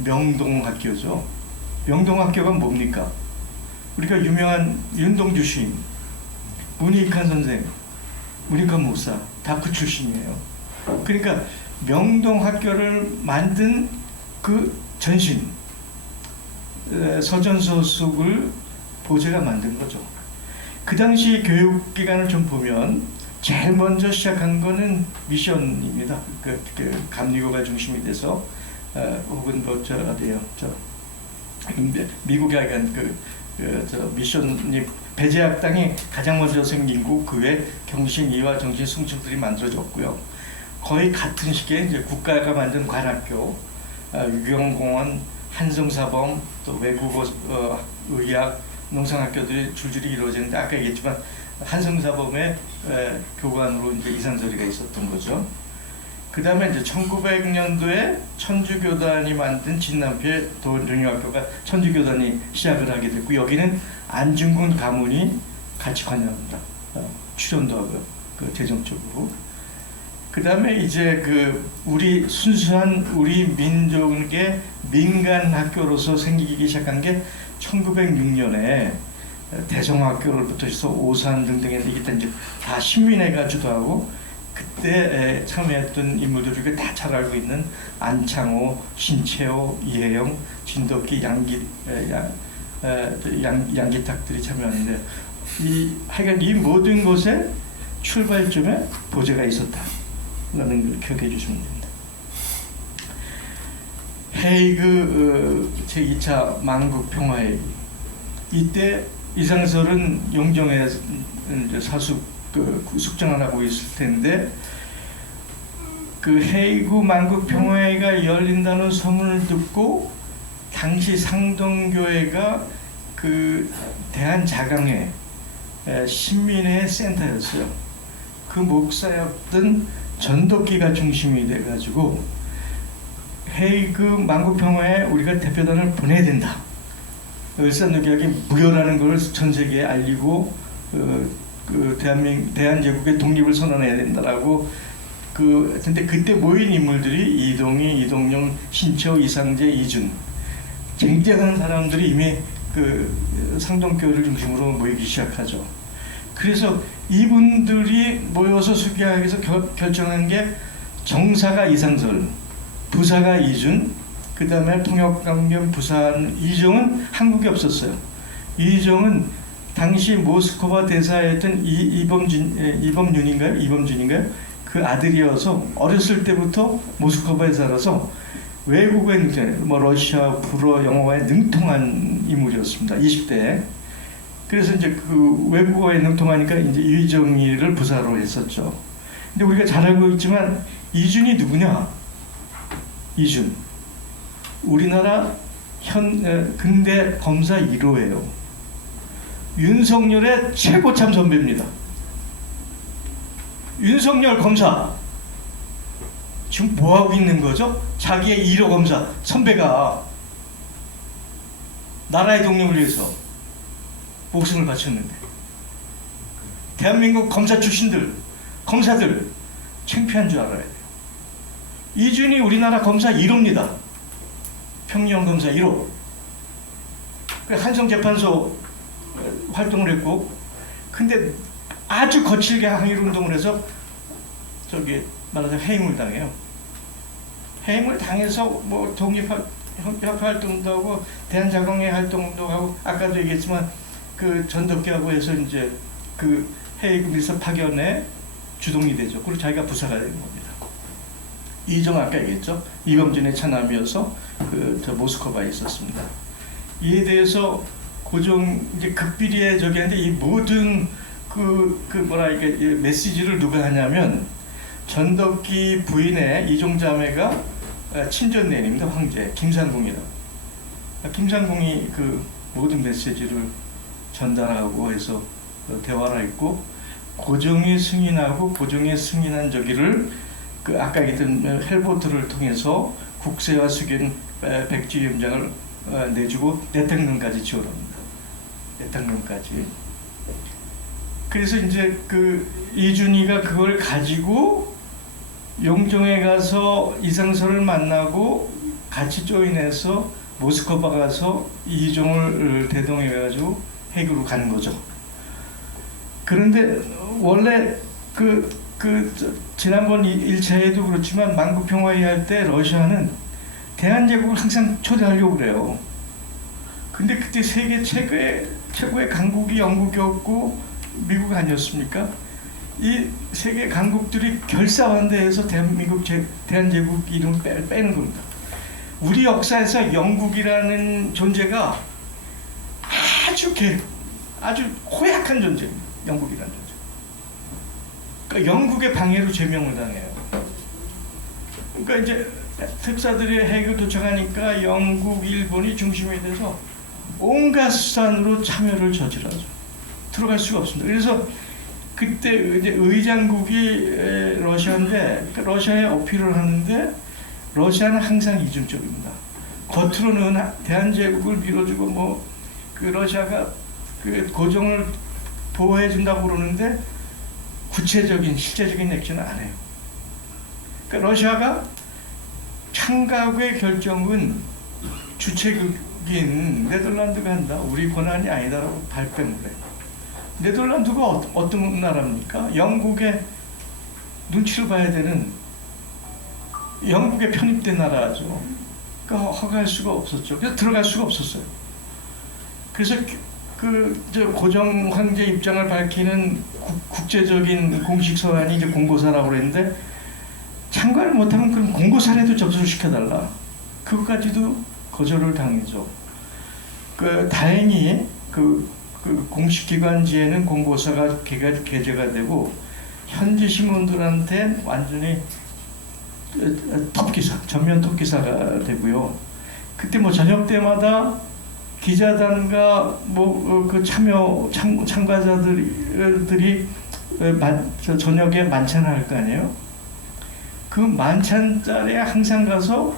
명동학교죠. 명동학교가 뭡니까? 우리가 유명한 윤동주 시인, 문익환 선생, 문익환 목사 다 그 출신이에요. 그러니까 명동학교를 만든 그 전신 서전서숙을 보제가 만든 거죠. 그 당시 교육기관을 좀 보면 제일 먼저 시작한 거는 미션입니다. 그 감리교가 중심이 돼서 혹은 미국에 간 미션이 배제학당이 가장 먼저 생긴 거 그 외 경신이와 정신 승천들이 만들어졌고요. 거의 같은 시기에 이제 국가가 만든 관학교, 유경공원, 한성사범, 또 외국어, 의학, 농상학교들이 줄줄이 이루어지는데 아까 얘기했지만 한성사범의 교관으로 이제 이상설이가 있었던 거죠. 그 다음에 이제 1900년도에 천주교단이 만든 진남표의 도령학교가 천주교단이 시작을 하게 됐고 여기는 안중근 가문이 같이 관여합니다. 출연도 하고요. 그 재정적으로. 그 다음에 이제 우리 순수한 우리 민족의 민간 학교로서 생기기 시작한 게 1906년에 대성학교로부터 해서 오산 등등에 이때 이제 다 신민회가 주도하고 그때 참여했던 인물들이 다 잘 알고 있는 안창호, 신채호, 이혜영, 진덕기, 양기탁들이 참여하는데 하여간 이 모든 곳에 출발점에 보제가 있었다라는 걸 기억해 주시면 됩니다. 헤이그 제2차 만국평화회의 이때 이상설은 용정에 사숙 숙정을 하고 있을 텐데 그 헤이그 만국평화회의가 열린다는 소문을 듣고 당시 상동교회가 그 대한자강회 신민회 센터였어요. 그 목사였던 전덕기가 중심이 돼가지고 헤이그 만국평화에 우리가 대표단을 보내야 된다. 을사늑약이 무효라는 걸 전 세계에 알리고 대한제국의 독립을 선언해야 된다라고 근데 그때 모인 인물들이 이동희, 이동용, 신채호, 이상재, 이준 쟁쟁한 사람들이 이미 상동교회를 중심으로 모이기 시작하죠. 그래서 이분들이 모여서 수기하기 위해서 결정한 게 정사가 이상설, 부사가 이준, 그 다음에 통역강변 부산 이종은 한국에 없었어요. 이종은 당시 모스크바 대사였던 이범준인가요? 그 아들이어서 어렸을 때부터 모스크바에 살아서 외국어에 뭐 러시아, 불어, 영어에 능통한 인물이었습니다. 20대에. 그래서 이제 그 외국어에 능통하니까 이제 이정희를 부사로 했었죠. 근데 우리가 잘 알고 있지만 이준이 누구냐? 이준. 우리나라 근대 검사 1호예요. 윤석열의 최고참 선배입니다. 윤석열 검사 지금 뭐하고 있는 거죠? 자기의 1호 검사 선배가 나라의 독립을 위해서 목숨을 바쳤는데 대한민국 검사 출신들, 검사들 창피한 줄 알아야 돼요. 이준이 우리나라 검사 1호입니다. 평양 검사 1호. 한성재판소 활동을 했고, 근데 아주 거칠게 항일운동을 해서 저기 말하자면 해임을 당해요. 해임을 당해서 뭐 독립협회 활동도 하고 대한자광회 활동도 하고, 아까도 얘기했지만 그 전덕기하고 해서 이제 그 해임 밀사 파견에 주동이 되죠. 그리고 자기가 부사가 되는 겁니다. 이정 아까 얘기했죠. 이범진의 차남이어서 저 모스크바에 있었습니다. 이에 대해서 고종 이제 극비리의 저기 하는데 이 모든 이게 메시지를 누가 하냐면 전덕기 부인의 이종자매가 친전내님입니다. 황제 김상궁이라고. 김상궁이 그 모든 메시지를 전달하고 해서 대화를 했고, 고종이 승인하고 고종이 승인한 저기를 그 아까 얘기했던 헬보트를 통해서 국세와 수견 백지위원장을 내주고 대통령까지 지원합니다. 대통령까지. 그래서 이제 그 이준희가 그걸 가지고 용종에 가서 이상설을 만나고 같이 조인해서 모스크바 가서 이종을 대동해 가지고 해구로 간 거죠. 그런데 원래 지난번 1차에도 그렇지만 만국평화회 할 때 러시아는 대한제국을 항상 초대하려고 그래요. 근데 그때 세계 최고의 강국이 영국이었고 미국 아니었습니까? 이 세계 강국들이 결사반대해서 대한제국 이름을 빼는 겁니다. 우리 역사에서 영국이라는 존재가 아주 호약한 존재입니다. 영국이라는 존재. 그러니까 영국의 방해로 제명을 당해요. 그러니까 이제 특사들이 해외 도착하니까 영국, 일본이 중심이 돼서 온갖 수단으로 참여를 저질러죠. 들어갈 수가 없습니다. 그래서 그때 이제 의장국이 러시아인데 러시아에 어필을 하는데 러시아는 항상 이중적입니다. 겉으로는 대한제국을 밀어주고 뭐 그 러시아가 그 고종을 보호해준다고 그러는데 구체적인 실제적인 액션은 안 해요. 그러니까 러시아가 창각의 결정은 주체국인 네덜란드가 한다. 우리 권한이 아니다라고 발뺌을 해요. 네덜란드가 어떤 나라입니까? 영국의 눈치를 봐야 되는 영국에 편입된 나라죠. 그러니까 허가할 수가 없었죠. 그래서 들어갈 수가 없었어요. 그래서 고종 황제 입장을 밝히는 국제적인 공식 서한이 이제 공고사라고 그랬는데 참가를 못하면 그럼 공고사라도 접수를 시켜달라. 그것까지도 거절을 당했죠. 다행히 공식 기관지에는 공고사가 게재가 되고 현지 신문들한테 완전히 톱기사, 전면 톱기사가 되고요. 그때 뭐 저녁 때마다 기자단과 참가자들이 저녁에 만찬을 할 거 아니에요. 그 만찬 자리에 항상 가서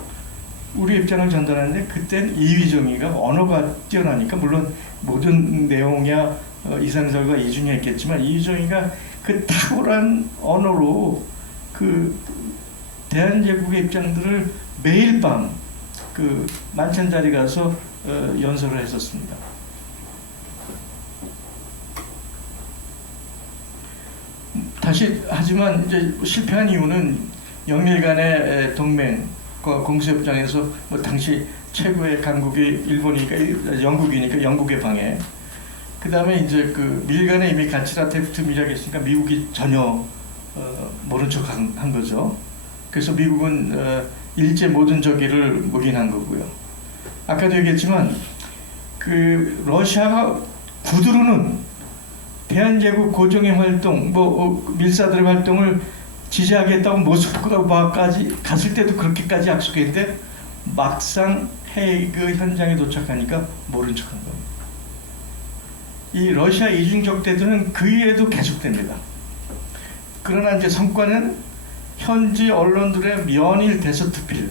우리 입장을 전달하는데 그때는 이휘정이가 언어가 뛰어나니까 물론 모든 내용이야 이상설과 이준이 했겠지만 이휘정이가 그 탁월한 언어로 그 대한제국의 입장들을 매일 밤 그 만찬 자리 가서 연설을 했었습니다. 하지만 이제 실패한 이유는 영일 간의 동맹, 공수협정에서 뭐 당시 최고의 강국이 일본이니까 영국이니까 영국의 방해. 그 다음에 이제 그 미일 간에 이미 가치라 테프트 밀약이 있으니까 미국이 전혀 모른 척 한 거죠. 그래서 미국은 일제 모든 저기를 묵인한 거고요. 아까도 얘기했지만 그 러시아가 구두로는 대한제국 고종의 활동, 밀사들의 활동을 지지하겠다고 모스크바까지 갔을 때도 그렇게까지 약속했는데 막상 헤이그 현장에 도착하니까 모른 척한 겁니다. 이 러시아 이중적 태도는 그 이후에도 계속됩니다. 그러나 이제 성과는 현지 언론들의 면일 대서특필,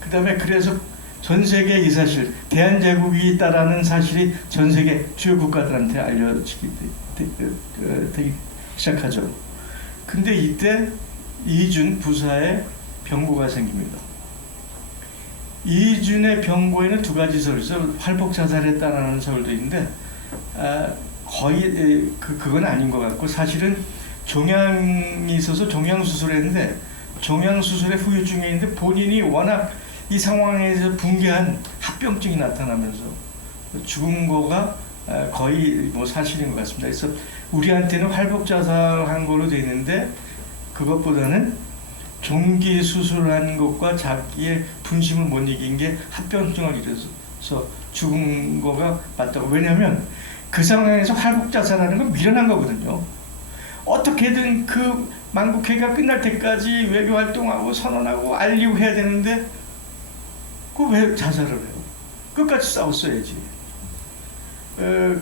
그 다음에 그래서 전 세계 이 사실, 대한제국이 있다라는 사실이 전 세계 주요 국가들한테 알려지기 되기 시작하죠. 근데 이때 이준 부사에 병고가 생깁니다. 이준의 병고에는 두 가지 설이 있어요. 활복 자살했다라는 설도 있는데 거의 그건 아닌 것 같고, 사실은 종양이 있어서 종양 수술했는데 종양 수술의 후유증이 있는데 본인이 워낙 이 상황에서 붕괴한 합병증이 나타나면서 죽은 거가 거의 뭐 사실인 것 같습니다. 그래서 우리한테는 활복 자살한 걸로 돼 있는데 그것보다는 종기 수술한 것과 자기의 분심을 못 이긴 게 합병증을 일어서 죽은 거가 맞다고. 왜냐하면 그 상황에서 활복 자살하는 건 미련한 거거든요. 어떻게든 그 만국회가 끝날 때까지 외교 활동하고 선언하고 알리고 해야 되는데 그 왜 자살을 해요? 끝까지 싸웠어야지.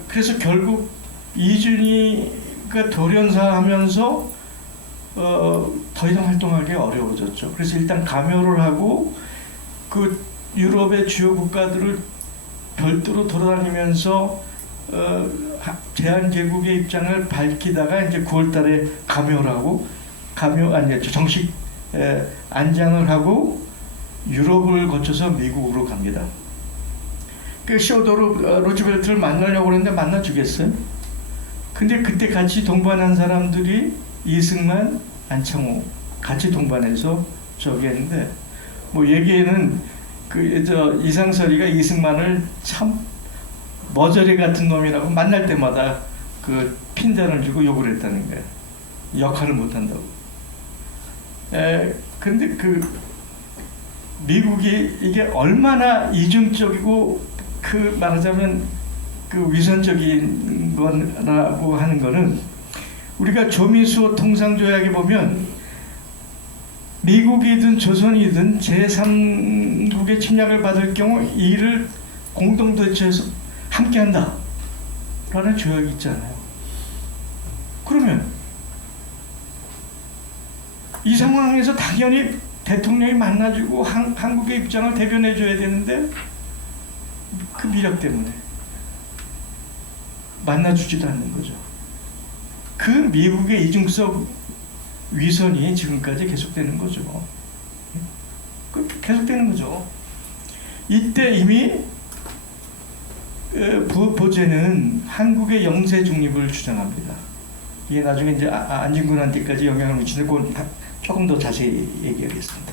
그래서 결국 이준이가 돌연사하면서 더 이상 활동하기 어려워졌죠. 그래서 일단 감효를 하고 그 유럽의 주요 국가들을 별도로 돌아다니면서 제한제국의 입장을 밝히다가 이제 9월달에 감효를 하고 정식 안장을 하고 유럽을 거쳐서 미국으로 갑니다. 그 시오도르 루즈벨트를 만나려고 했는데 만나주겠어요? 근데 그때 같이 동반한 사람들이 이승만, 안창호 같이 동반해서 저기 했는데, 뭐 얘기에는 이상설이가 이승만을 참 머저리 같은 놈이라고 만날 때마다 그 핀잔을 주고 욕을 했다는 거예요. 역할을 못한다고. 근데 미국이 이게 얼마나 이중적이고 말하자면 위선적인 거라고 하는 거는, 우리가 조미수 통상조약에 보면 미국이든 조선이든 제3국의 침략을 받을 경우 이를 공동대처해서 함께한다 라는 조약이 있잖아요. 그러면 이 상황에서 당연히 대통령이 만나주고 한국의 입장을 대변해줘야 되는데 그 미력 때문에 만나주지도 않는 거죠. 그 미국의 이중적 위선이 지금까지 계속되는 거죠. 계속되는 거죠. 이때 이미 보제는 한국의 영세 중립을 주장합니다. 이게 나중에 이제 안진근한테까지 영향을 미치는 건 조금 더 자세히 얘기하겠습니다.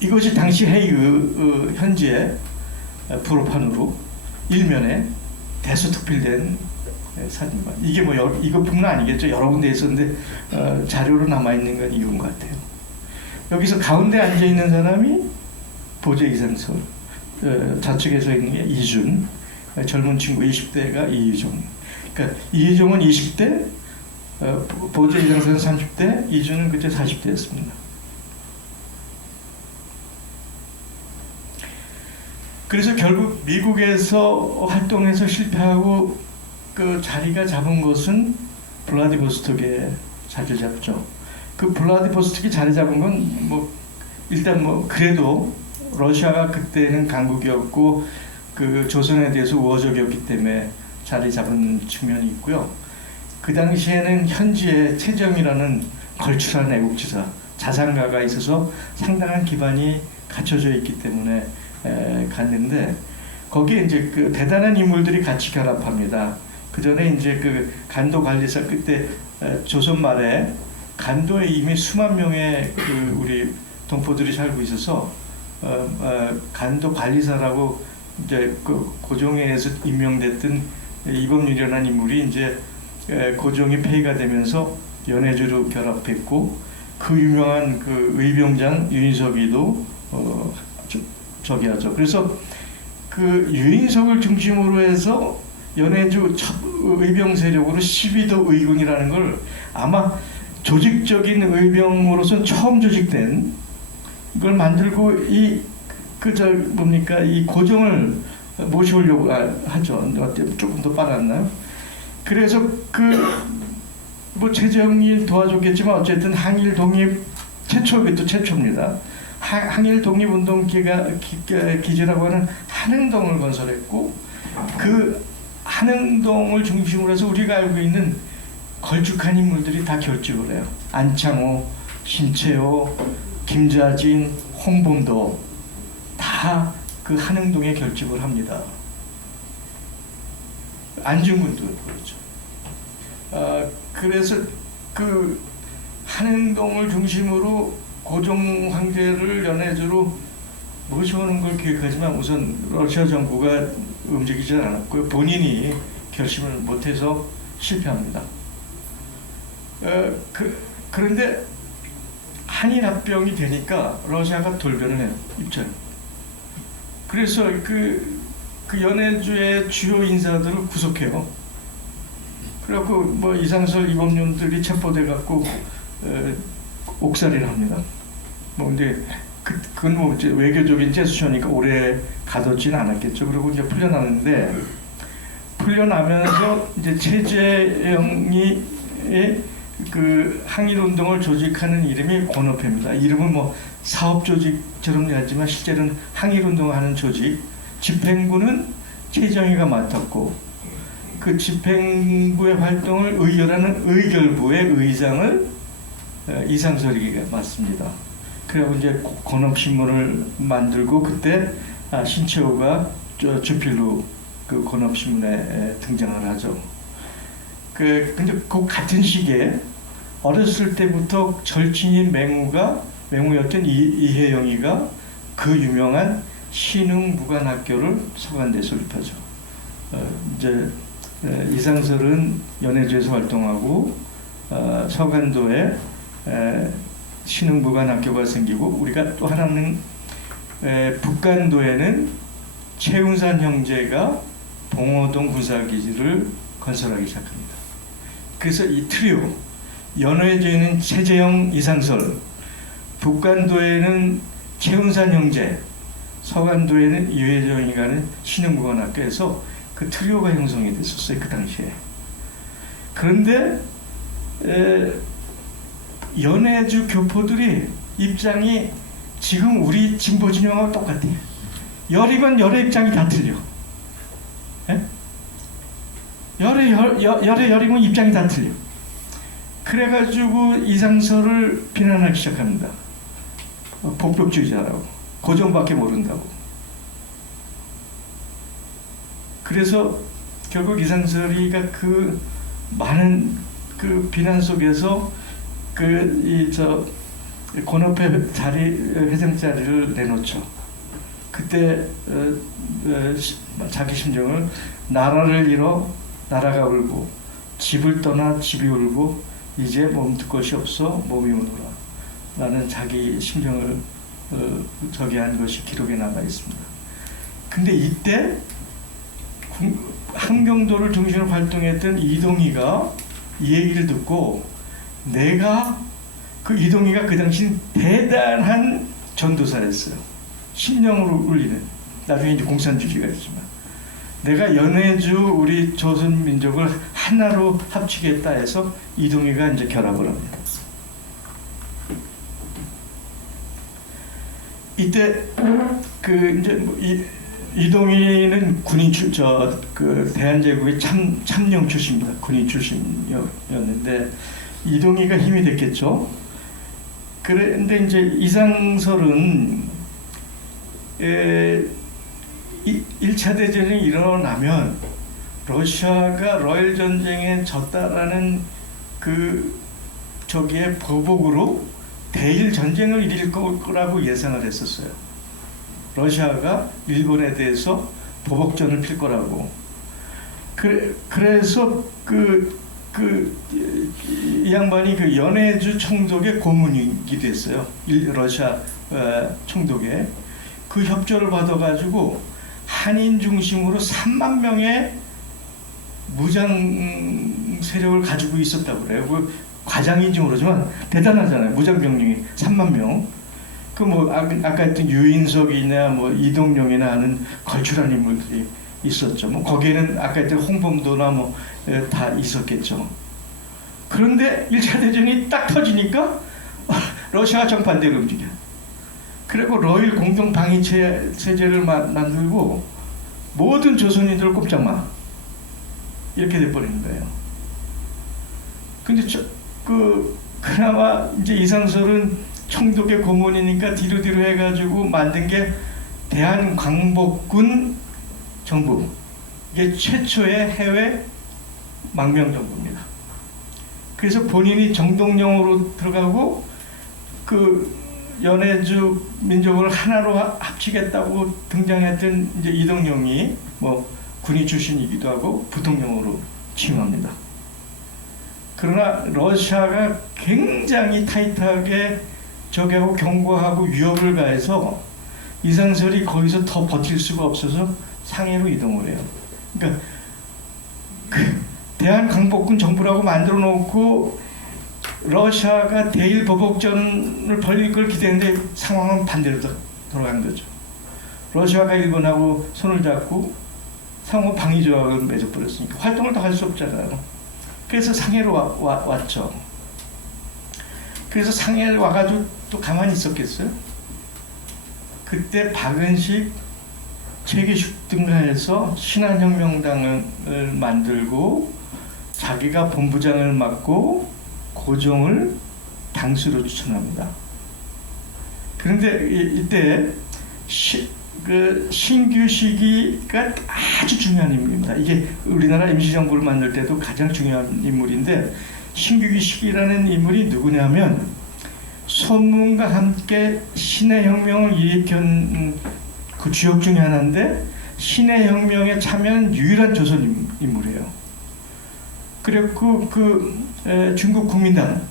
이것이 당시 헤이그 현지의 프로판으로 일면에 대서특필된 사진관. 이게 뭐 이것뿐만 아니겠죠. 여러 군데 있었는데 자료로 남아 있는 건 이건 것 같아요. 여기서 가운데 앉아 있는 사람이 보제 이상설, 좌측에 서 있는 게 이준, 젊은 친구 20대가 이희종. 그러니까 이희종은 20대, 보제 이상설은 30대, 이준은 그때 40대였습니다. 그래서 결국 미국에서 활동해서 실패하고 그 자리가 잡은 것은 블라디보스톡에 자리 잡죠. 그 블라디보스톡이 자리 잡은 건 뭐 일단 뭐 그래도 러시아가 그때는 강국이었고 그 조선에 대해서 우호적이었기 때문에 자리 잡은 측면이 있고요. 그 당시에는 현지에 최정이라는 걸출한 애국지사, 자산가가 있어서 상당한 기반이 갖춰져 있기 때문에 갔는데, 거기에 이제 그 대단한 인물들이 같이 결합합니다. 그 전에 이제 그 간도 관리사, 그때 조선 말에 간도에 이미 수만 명의 그 우리 동포들이 살고 있어서 간도 관리사라고 이제 그 고종에서 임명됐던 이범률이라는 인물이 이제 고종이 폐위가 되면서 연해주로 결합했고, 그 유명한 그 의병장 유인석이도 저기 하죠. 그래서 그 유인석을 중심으로 해서 연해주 첫 의병 세력으로 12도 의군이라는 걸 아마 조직적인 의병으로서는 처음 조직된 걸 만들고 이 고종을 모셔오려고 하죠. 조금 더 빨았나요? 그래서 뭐 최정일 도와줬겠지만 어쨌든 항일 독립 최초입니다. 최초입니다. 항일 독립운동 기지라고 하는 한흥동을 건설했고 그 한흥동을 중심으로 해서 우리가 알고 있는 걸쭉한 인물들이 다 결집을 해요. 안창호, 신채호, 김자진, 홍범도 다 그 한흥동에 결집을 합니다. 안중근도 그렇죠. 그래서 그 한흥동을 중심으로 고종 황제를 연해주로 모셔오는 걸 계획하지만 우선 러시아 정부가 움직이지 않았고요. 본인이 결심을 못해서 실패합니다. 그런데 한일 합병이 되니까 러시아가 돌변을 해요. 입장. 그래서 그 연해주의 주요 인사들을 구속해요. 그래갖고 뭐 이상설 이범윤들이 체포돼 갖고 옥살이를 합니다. 뭐 근데 그건 뭐 이제 외교적인 제스처니까 오래 가뒀지는 않았겠죠. 그리고 이제 풀려나면서 이제 최재형이 그 항일운동을 조직하는 이름이 권업회입니다. 이름은 뭐 사업조직처럼 하지만 실제로는 항일운동을 하는 조직. 집행부는 최정희가 맡았고 그 집행부의 활동을 의결하는 의결부의 의장을 이상설이가 맡습니다. 그리고 이제 권업신문을 만들고 그때 신채호가 주필로 그 권업신문에 등장을 하죠. 근데 그 같은 시기에 어렸을 때부터 절친인 맹우였던 이혜영이가 그 유명한 신흥무관학교를 서간대에 설립하죠. 이제 이상설은 연해주에서 활동하고 서간도에 신흥무관학교가 생기고 우리가 또 하나는 북간도에는 최운산 형제가 봉오동 군사기지를 건설하기 시작합니다. 그래서 이 트리오, 연해주에는 최재형, 이상설, 북간도에는 최운산 형제, 서간도에는 이회정이 가는 신흥무관학교에서 그 트리오가 형성이 됐었어요. 그 당시에. 그런데 연해주 교포들이 입장이 지금 우리 진보 진영하고 똑같아요. 열이건 열의 입장이 다 틀려. 예? 열이건 입장이 다 틀려. 그래가지고 이상설을 비난하기 시작합니다. 복덕주의자라고. 고정밖에 모른다고. 그래서 결국 이상설이가 그 많은 그 비난 속에서 권업회 회장 자리를 내놓죠. 그때 자기 심정을 나라를 잃어 나라가 울고 집을 떠나 집이 울고 이제 몸둘 것이 없어 몸이 우노라 라는 자기 심정을 저기한 것이 기록에 남아 있습니다. 근데 이때 함경도를 중심으로 활동했던 이동희가 이 얘기를 듣고 내가 그 이동희가 그 당시 대단한 전도사였어요. 심령으로 울리는. 나중에 이제 공산주의가 있지만 내가 연해주 우리 조선 민족을 하나로 합치겠다 해서 이동희가 이제 결합을 합니다. 이때 이제 이동희는 군인 대한제국의 참령 출신입니다. 군인 출신이었는데 이동희가 힘이 됐겠죠. 그런데 이제 이상설은 1차 대전이 일어나면 러시아가 러일 전쟁에 졌다라는 저기에 보복으로 대일 전쟁을 일으킬 거라고 예상을 했었어요. 러시아가 일본에 대해서 보복전을 필 거라고. 그래서 이 양반이 그 연해주 총독의 고문이기도 했어요. 러시아 총독에. 그 협조를 받아가지고 한인 중심으로 3만 명의 무장 세력을 가지고 있었다고 그래요. 과장인지 모르지만 대단하잖아요. 무장 병력이 3만 명. 그 뭐 아까 했던 유인석이나 뭐 이동용이나 하는 걸출한 인물들이 있었죠. 뭐 거기에는 아까 했던 홍범도나 뭐 다 있었겠죠. 그런데 1차 대전이 딱 터지니까 러시아가 정반대로 움직여. 그리고 러일 공동 방위 체제를 만들고 모든 조선인들을 꼼짝마 이렇게 돼버리는 거예요. 근데 그나마 이제 이상설은 총독의 고문이니까 뒤로 해가지고 만든 게 대한광복군 정부. 이게 최초의 해외 망명 정부입니다. 그래서 본인이 정동영으로 들어가고 그 연해주 민족을 하나로 합치겠다고 등장했던 이제 이동영이 뭐 군인 출신이기도 하고 부통령으로 취임합니다. 그러나 러시아가 굉장히 타이트하게 적하고 경고하고 위협을 가해서 이상설이 거기서 더 버틸 수가 없어서 상해로 이동을 해요. 그러니까 대한광복군 정부라고 만들어 놓고 러시아가 대일 보복전을 벌일 걸 기대했는데 상황은 반대로 돌아간 거죠. 러시아가 일본하고 손을 잡고 상호 방위 조약을 맺어버렸으니까 활동을 더 할 수 없잖아요. 그래서 상해로 왔죠. 그래서 상해에 와가지고 또 가만히 있었겠어요? 그때 박은식, 최기숙 등가해서 신한혁명당을 만들고 자기가 본부장을 맡고 고종을 당수로 추천합니다. 그런데 이때 신규 시기가 아주 중요한 인물입니다. 이게 우리나라 임시정부를 만들 때도 가장 중요한 인물인데 신규 시기라는 인물이 누구냐면 손문과 함께 신해혁명을 일으킨 그 주역 중에 하나인데 신해혁명에 참여한 유일한 조선 인물이에요. 그리고 중국 국민당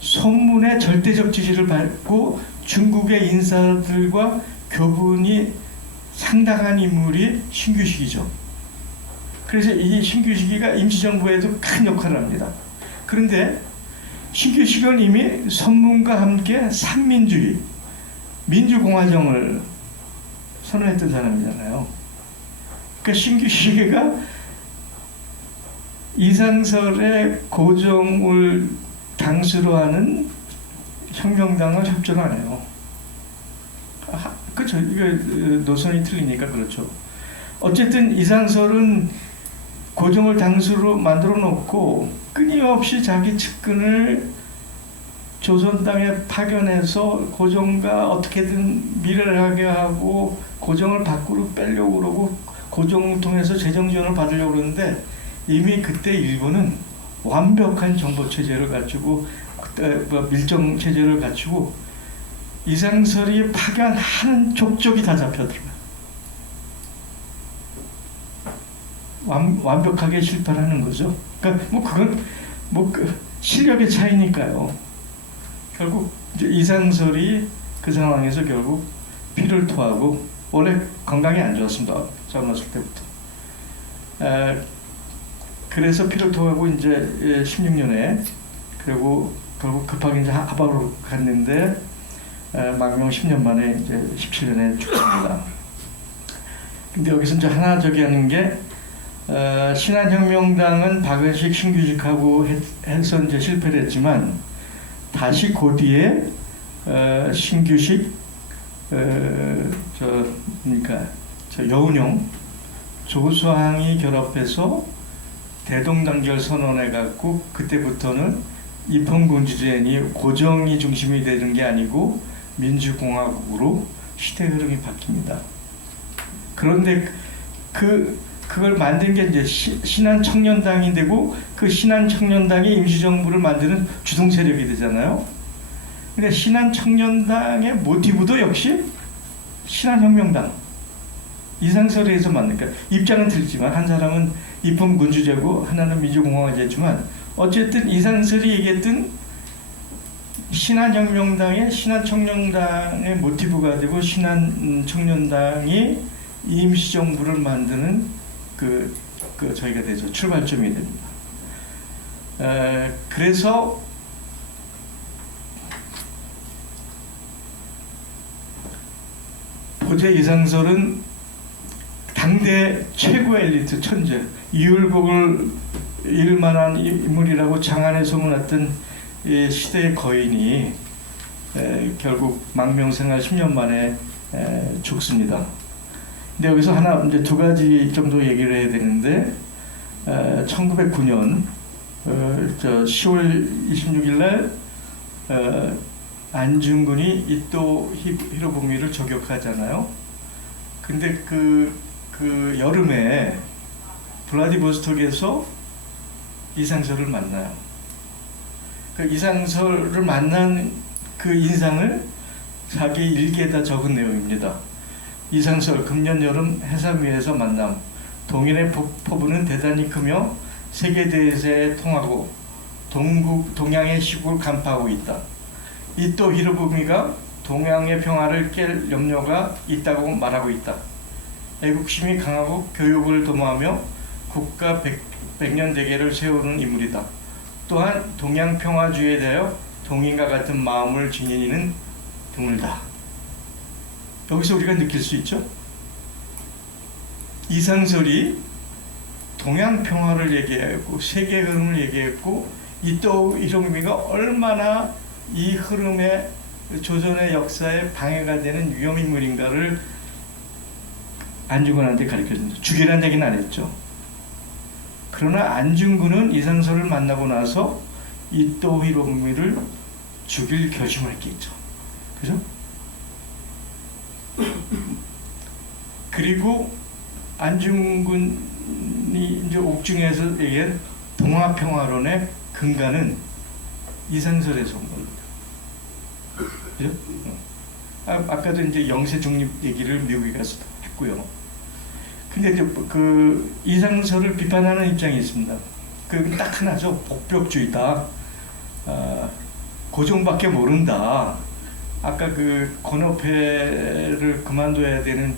손문의 절대적 지지를 받고 중국의 인사들과 교분이 상당한 인물이 신규식이죠. 그래서 이 신규식이가 임시정부에도 큰 역할을 합니다. 그런데 신규식은 이미 손문과 함께 삼민주의, 민주공화정을 선언했던 사람이잖아요. 그러니까 신규식이가 이상설의 고종을 당수로 하는 혁명당을 협조를 안 해요. 그렇죠. 이게 노선이 틀리니까 그렇죠. 어쨌든 이상설은 고종을 당수로 만들어 놓고 끊임없이 자기 측근을 조선 땅에 파견해서 고종과 어떻게든 미래를 하게 하고 고종을 밖으로 빼려고 그러고 고종을 통해서 재정 지원을 받으려고 그러는데 이미 그때 일본은 완벽한 정보 체제를 갖추고 밀정 체제를 갖추고 이상설이 파견하는 족족이 다 잡혀들어요. 완벽하게 실패하는 거죠. 그러니까 뭐 그건 실력의 차이니까요. 결국 이제 이상설이 그 상황에서 결국 피를 토하고 원래 건강이 안 좋았습니다. 젊었을 때부터. 그래서 피를 토하고 이제 16년에 그리고 결국 급하게 이제 하바로 갔는데 망명 10년 만에 이제 17년에 죽습니다. 근데 여기서 이제 하나 저기 하는 게 신한혁명당은 박은식, 신규식하고 해서 이제 실패를 했지만 다시 그 뒤에 신규식, 여운용, 조수항이 결합해서 대동단결 선언해 갖고 그때부터는 입헌군주제니 고정이 중심이 되는 게 아니고 민주공화국으로 시대 흐름이 바뀝니다. 그런데 그걸 만든 게 이제 신한청년당이 되고 그 신한청년당이 임시정부를 만드는 주동 세력이 되잖아요. 근데 신한청년당의 모티브도 역시 신한혁명당 이상설에서 만든 거예요. 입장은 틀리지만 한 사람은 입헌군주제고 하나는 민주공화제지만 어쨌든 이상설이 얘기했던 신한혁명당의 신한청년당의 모티브가 되고 신한청년당이 임시정부를 만드는 저희가 되죠. 출발점이 됩니다. 그래서 고대 이상설은 당대 최고 엘리트 천재, 이율곡을 잃을 만한 인물이라고 장안에 소문났던 이 시대의 거인이 결국 망명생활 10년 만에 죽습니다. 근데 여기서 하나 이제 두 가지 정도 얘기를 해야 되는데 1909년 10월 26일 날 안중근이 이토 히로부미를 저격하잖아요. 근데 그 여름에 블라디보스톡에서 이상설을 만나요. 그 이상설을 만난 그 인상을 자기 일기에다 적은 내용입니다. 이상설 금년 여름 해삼 위에서 만남. 동인의 포부는 대단히 크며 세계대세에 통하고 동양의 시국을 간파하고 있다. 이토 히로부미가 동양의 평화를 깰 염려가 있다고 말하고 있다. 애국심이 강하고 교육을 도모하며 국가 백년 대계를 세우는 인물이다. 또한 동양 평화주의에 대하여 동인과 같은 마음을 지닌 이는 드물다. 여기서 우리가 느낄 수 있죠? 이상설이 동양 평화를 얘기했고 세계 흐름을 얘기했고 이토 히로부미가 얼마나 이 흐름에 조선의 역사에 방해가 되는 위험인물인가를 안중근한테 가르쳐준다. 죽이라는 얘기는 안 했죠. 그러나 안중근은 이상설을 만나고 나서 이토 히로부미를 죽일 결심을 했겠죠. 그죠? 그리고 안중근이 이제 옥중에서 얘기한 동아평화론의 근간은 이상설에서 온 겁니다. 그죠? 아까도 이제 영세 중립 얘기를 미국에 가서 했고요. 근데 이제 그 이상설을 비판하는 입장이 있습니다. 그 딱 하나죠. 복벽주의다. 고종밖에 모른다. 아까 그 권업회를 그만둬야 되는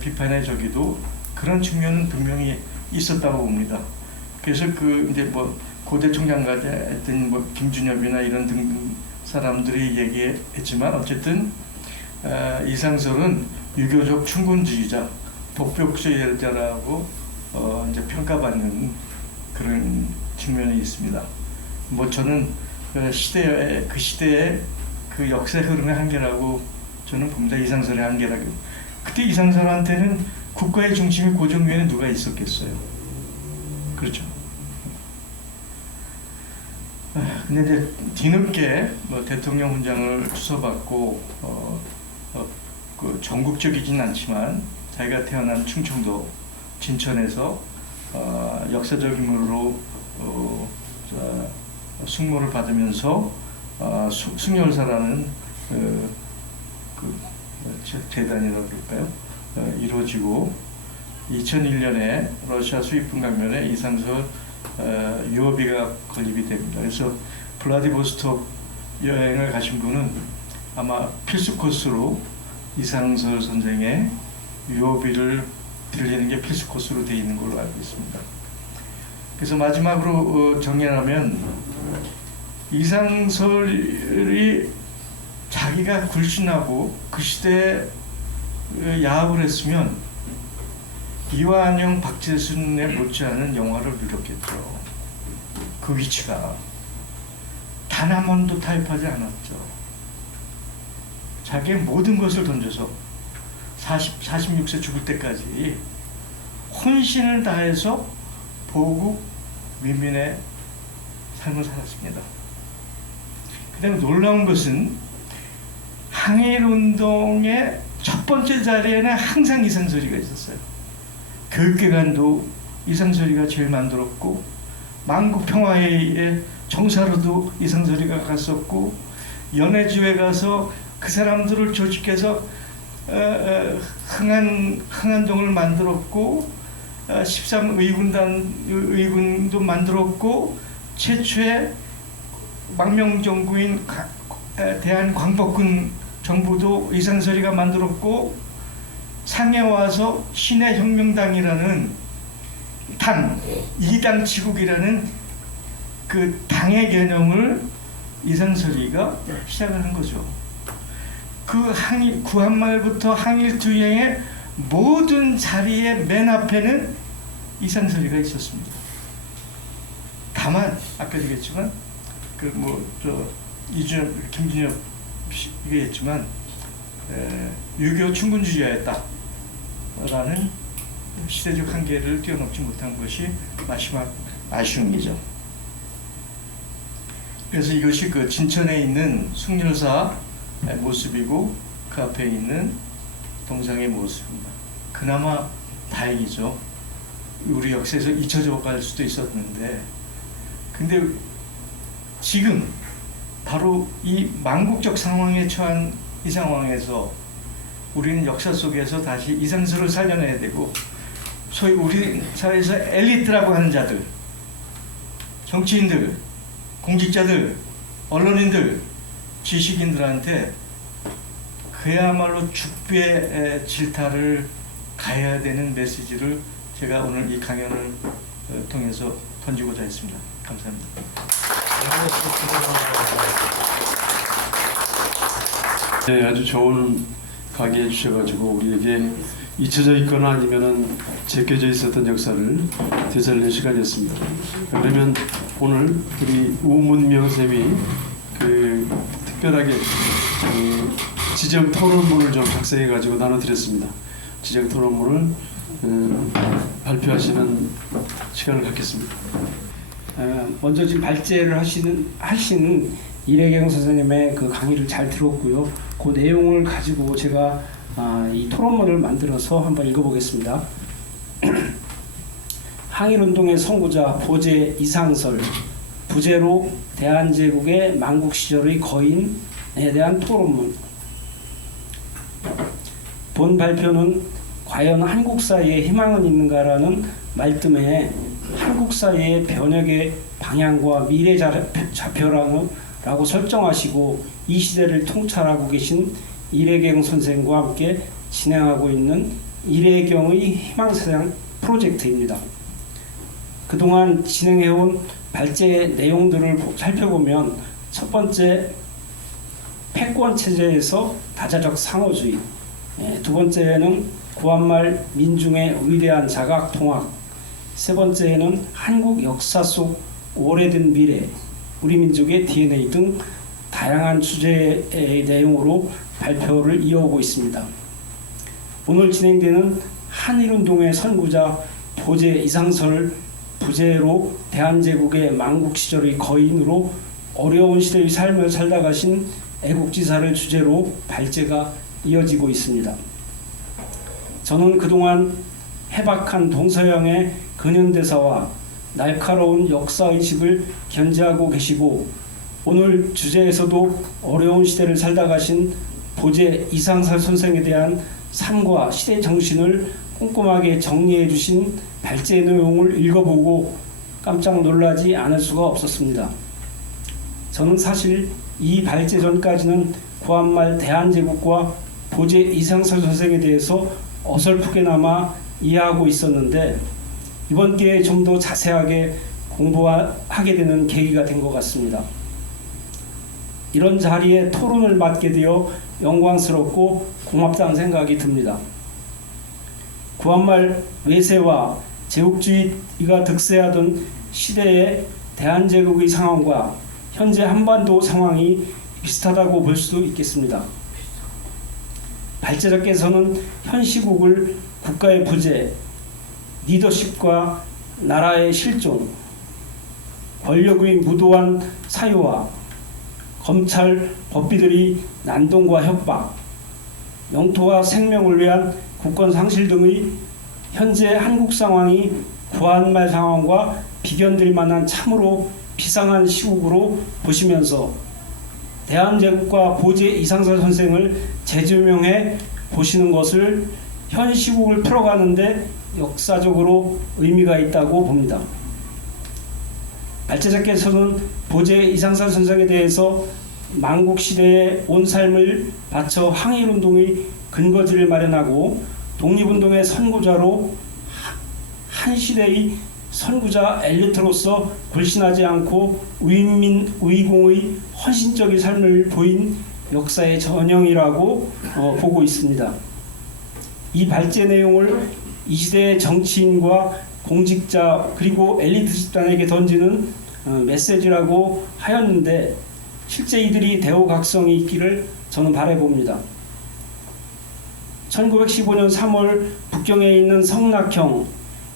비판의 저기도 그런 측면은 분명히 있었다고 봅니다. 그래서 그 이제 뭐 고대 총장과 했던 뭐 김준엽이나 이런 등 사람들이 얘기했지만 어쨌든 이상설은 유교적 충곤주의자, 복벽주의자라고 이제 평가받는 그런 측면이 있습니다. 뭐 저는 그 시대의 그 역사의 흐름의 한계라고 저는 봅니다. 이상설의 한계라고. 그때 이상설한테는 국가의 중심이 고종 위에는 누가 있었겠어요? 그렇죠. 근데 이제 뒤늦게 뭐 대통령 훈장을 주서받고 그 전국적이진 않지만 자기가 태어난 충청도 진천에서 역사적 인물로 숙모를 받으면서 숭열사라는 그 재단이라고 그럴까요? 이루어지고 2001년에 러시아 수입분 강변에 이상설 유어비가 건립이 됩니다. 그래서 블라디보스톡 여행을 가신 분은 아마 필수 코스로 이상설 선생의 유어비를 들리는 게 필수 코스로 되어 있는 걸로 알고 있습니다. 그래서 마지막으로 정리하면 이상설이 자기가 굴신하고 그 시대에 야합을 했으면 이화안녕 박재순에 못지않은 영화를 누렸겠죠. 그 위치가 단 한 번도 타협하지 않았죠. 자기의 모든 것을 던져서 46세 죽을 때까지 혼신을 다해서 보국 민민의 삶을 살았습니다. 그 다음에 놀라운 것은 항일운동의 첫 번째 자리에는 항상 이상설이가 있었어요. 교육기관도 이상설이가 제일 만들었고 만국평화회의에 정사로도 이상설이가 갔었고 연해주에 가서 그 사람들을 조직해서 흥한동을 만들었고 13의군도 만들었고 최초의 망명정부인 대한광복군 정부도 이상설이가 만들었고 상해 와서 신해혁명당이라는 당, 이당치국이라는 그 당의 개념을 이상설이가 시작을 한 거죠. 구한말부터 항일투쟁의 모든 자리의 맨 앞에는 이상설이가 있었습니다. 다만 아까 얘기했지만 김준엽 얘기했지만 6.25 충군주의였다라는 시대적 한계를 뛰어넘지 못한 것이 마지막 아쉬움이죠. 그래서 이것이 그 진천에 있는 숭렬사 모습이고 그 앞에 있는 동상의 모습입니다. 그나마 다행이죠. 우리 역사에서 잊혀져 갈 수도 있었는데, 근데 지금 바로 이 망국적 상황에 처한 이 상황에서 우리는 역사 속에서 다시 이상설을 살려내야 되고, 소위 우리 사회에서 엘리트라고 하는 자들, 정치인들, 공직자들, 언론인들, 지식인들한테 그야말로 죽배의 질타를 가해야 되는 메시지를 제가 오늘 이 강연을 통해서 던지고자 했습니다. 감사합니다. 네, 아주 좋은 강의해 주셔가지고 우리에게 잊혀져 있거나 아니면은 제껴져 있었던 역사를 되살릴 시간이었습니다. 그러면 오늘 우리 우문명 쌤이 특별하게 지정 토론문을 좀 작성해가지고 나눠드렸습니다. 지정 토론문을 발표하시는 시간을 갖겠습니다. 먼저 지금 발제를 하시는 이래경 선생님의 그 강의를 잘 들었고요. 그 내용을 가지고 제가 이 토론문을 만들어서 한번 읽어보겠습니다. 항일운동의 선구자 보제 이상설, 부제로 대한제국의 망국 시절의 거인에 대한 토론문. 본 발표는 과연 한국 사회에 희망은 있는가라는 말씀에 한국 사회의 변혁의 방향과 미래 좌표라고 설정하시고 이 시대를 통찰하고 계신 이래경 선생과 함께 진행하고 있는 이래경의 희망사상 프로젝트입니다. 그동안 진행해온 발제 내용들을 살펴보면 첫 번째, 패권체제에서 다자적 상호주의, 두 번째는 구한말 민중의 위대한 자각 통합, 세 번째는 한국 역사 속 오래된 미래, 우리 민족의 DNA 등 다양한 주제의 내용으로 발표를 이어오고 있습니다. 오늘 진행되는 한일운동의 선구자 보제 이상설 부제로 대한제국의 망국 시절의 거인으로 어려운 시대의 삶을 살다 가신 애국지사를 주제로 발제가 이어지고 있습니다. 저는 그동안 해박한 동서양의 근현대사와 날카로운 역사의식을 견지하고 계시고 오늘 주제에서도 어려운 시대를 살다 가신 보제 이상설 선생에 대한 삶과 시대 정신을 꼼꼼하게 정리해 주신 발제 내용을 읽어보고 깜짝 놀라지 않을 수가 없었습니다. 저는 사실 이 발제 전까지는 구한말 대한제국과 보제 이상설 선생에 대해서 어설프게나마 이해하고 있었는데 이번 기회에 좀 더 자세하게 공부하게 되는 계기가 된 것 같습니다. 이런 자리에 토론을 맡게 되어 영광스럽고 고맙다는 생각이 듭니다. 구한말 외세와 제국주의가 득세하던 시대의 대한제국의 상황과 현재 한반도 상황이 비슷하다고 볼 수도 있겠습니다. 발제자께서는 현 시국을 국가의 부재, 리더십과 나라의 실종, 권력의 무도한 사유와 검찰, 법비들이 난동과 협박, 영토와 생명을 위한 국권 상실 등의 현재 한국 상황이 구한말 상황과 비견될 만한 참으로 비상한 시국으로 보시면서 대한제국과 보제 이상설 선생을 재조명해 보시는 것을 현 시국을 풀어가는데 역사적으로 의미가 있다고 봅니다. 발제자께서는 보제 이상설 선생에 대해서 망국시대에 온 삶을 바쳐 항일운동의 근거지를 마련하고 독립운동의 선구자로 한 시대의 선구자 엘리트로서 불신하지 않고 위민, 위공의 헌신적인 삶을 보인 역사의 전형이라고 보고 있습니다. 이 발제 내용을 이 시대의 정치인과 공직자 그리고 엘리트 집단에게 던지는 메시지라고 하였는데 실제 이들이 대우각성이 있기를 저는 바라봅니다. 1915년 3월 북경에 있는 성낙형,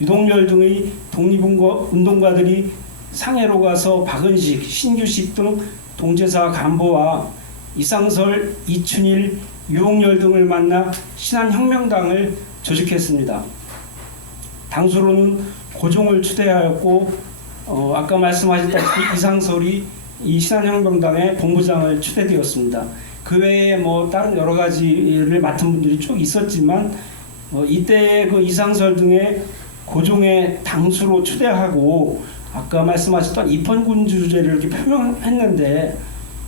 유동열 등의 독립운동가들이 상해로 가서 박은식, 신규식 등 동제사 간부와 이상설, 이춘일, 유홍열 등을 만나 신한혁명당을 조직했습니다. 당수로는 고종을 추대하였고 아까 말씀하셨다시피 이상설이 이 신한혁명당의 본부장을 추대되었습니다. 그 외에 뭐 다른 여러 가지를 맡은 분들이 쭉 있었지만 이때 그 이상설 등의 고종의 당수로 추대하고 아까 말씀하셨던 입헌군주제를 이렇게 표명했는데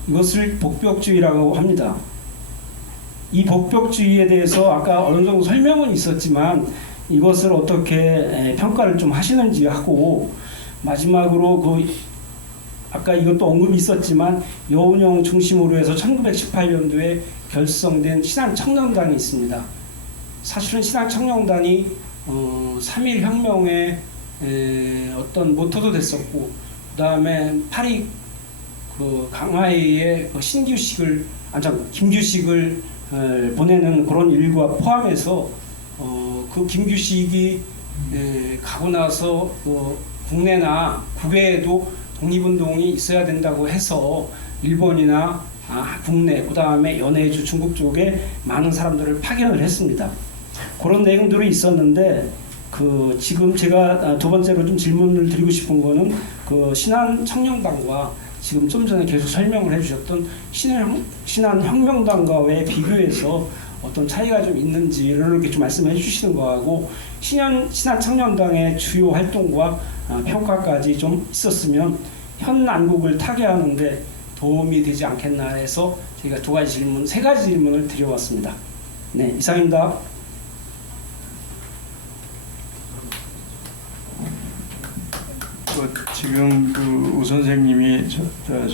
이것을 복벽주의라고 합니다. 이 복벽주의에 대해서 아까 어느 정도 설명은 있었지만 이것을 어떻게 평가를 좀 하시는지 하고 마지막으로 그 아까 이것도 언급이 있었지만 여운형 중심으로 해서 1918년도에 결성된 신한청년단이 있습니다. 사실은 신한청년단이 3.1 혁명의 어떤 모토도 됐었고 그 다음에 파리 그 강화에의 김규식을 보내는 그런 일과 포함해서 그 김규식이 가고 나서 국내나 국외에도 독립운동이 있어야 된다고 해서 일본이나 국내 그 다음에 연해주 중국 쪽에 많은 사람들을 파견을 했습니다. 그런 내용들이 있었는데 지금 제가 두 번째로 좀 질문을 드리고 싶은 거는 그 신한청년단과 지금 좀 전에 계속 설명을 해주셨던 신한혁명당과의 비교해서 어떤 차이가 좀 있는지를 이렇게 좀 말씀해 주시는 거하고 신한청년당의 주요 활동과 평가까지 좀 있었으면 현 난국을 타개하는데 도움이 되지 않겠나 해서 저희가 세 가지 질문을 드려봤습니다. 네, 이상입니다. 지금 우 선생님이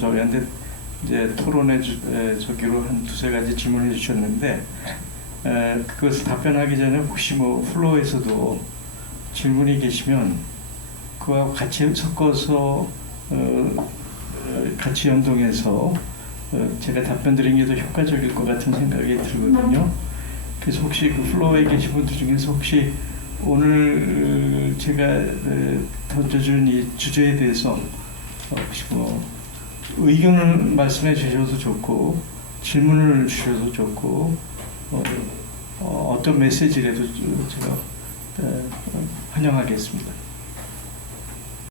저희한테 이제 토론해 저기로 한 두세 가지 질문해 주셨는데 그것을 답변하기 전에 혹시 플로어에서도 질문이 계시면 그와 같이 섞어서 같이 연동해서 제가 답변 드린 게 더 효과적일 것 같은 생각이 들거든요. 그래서 혹시 그 플로어에 계신 분들 중에서 혹시 오늘 제가 던져준 이 주제에 대해서 혹시 의견을 말씀해 주셔도 좋고 질문을 주셔도 좋고 어떤 메시지라도 제가 환영하겠습니다.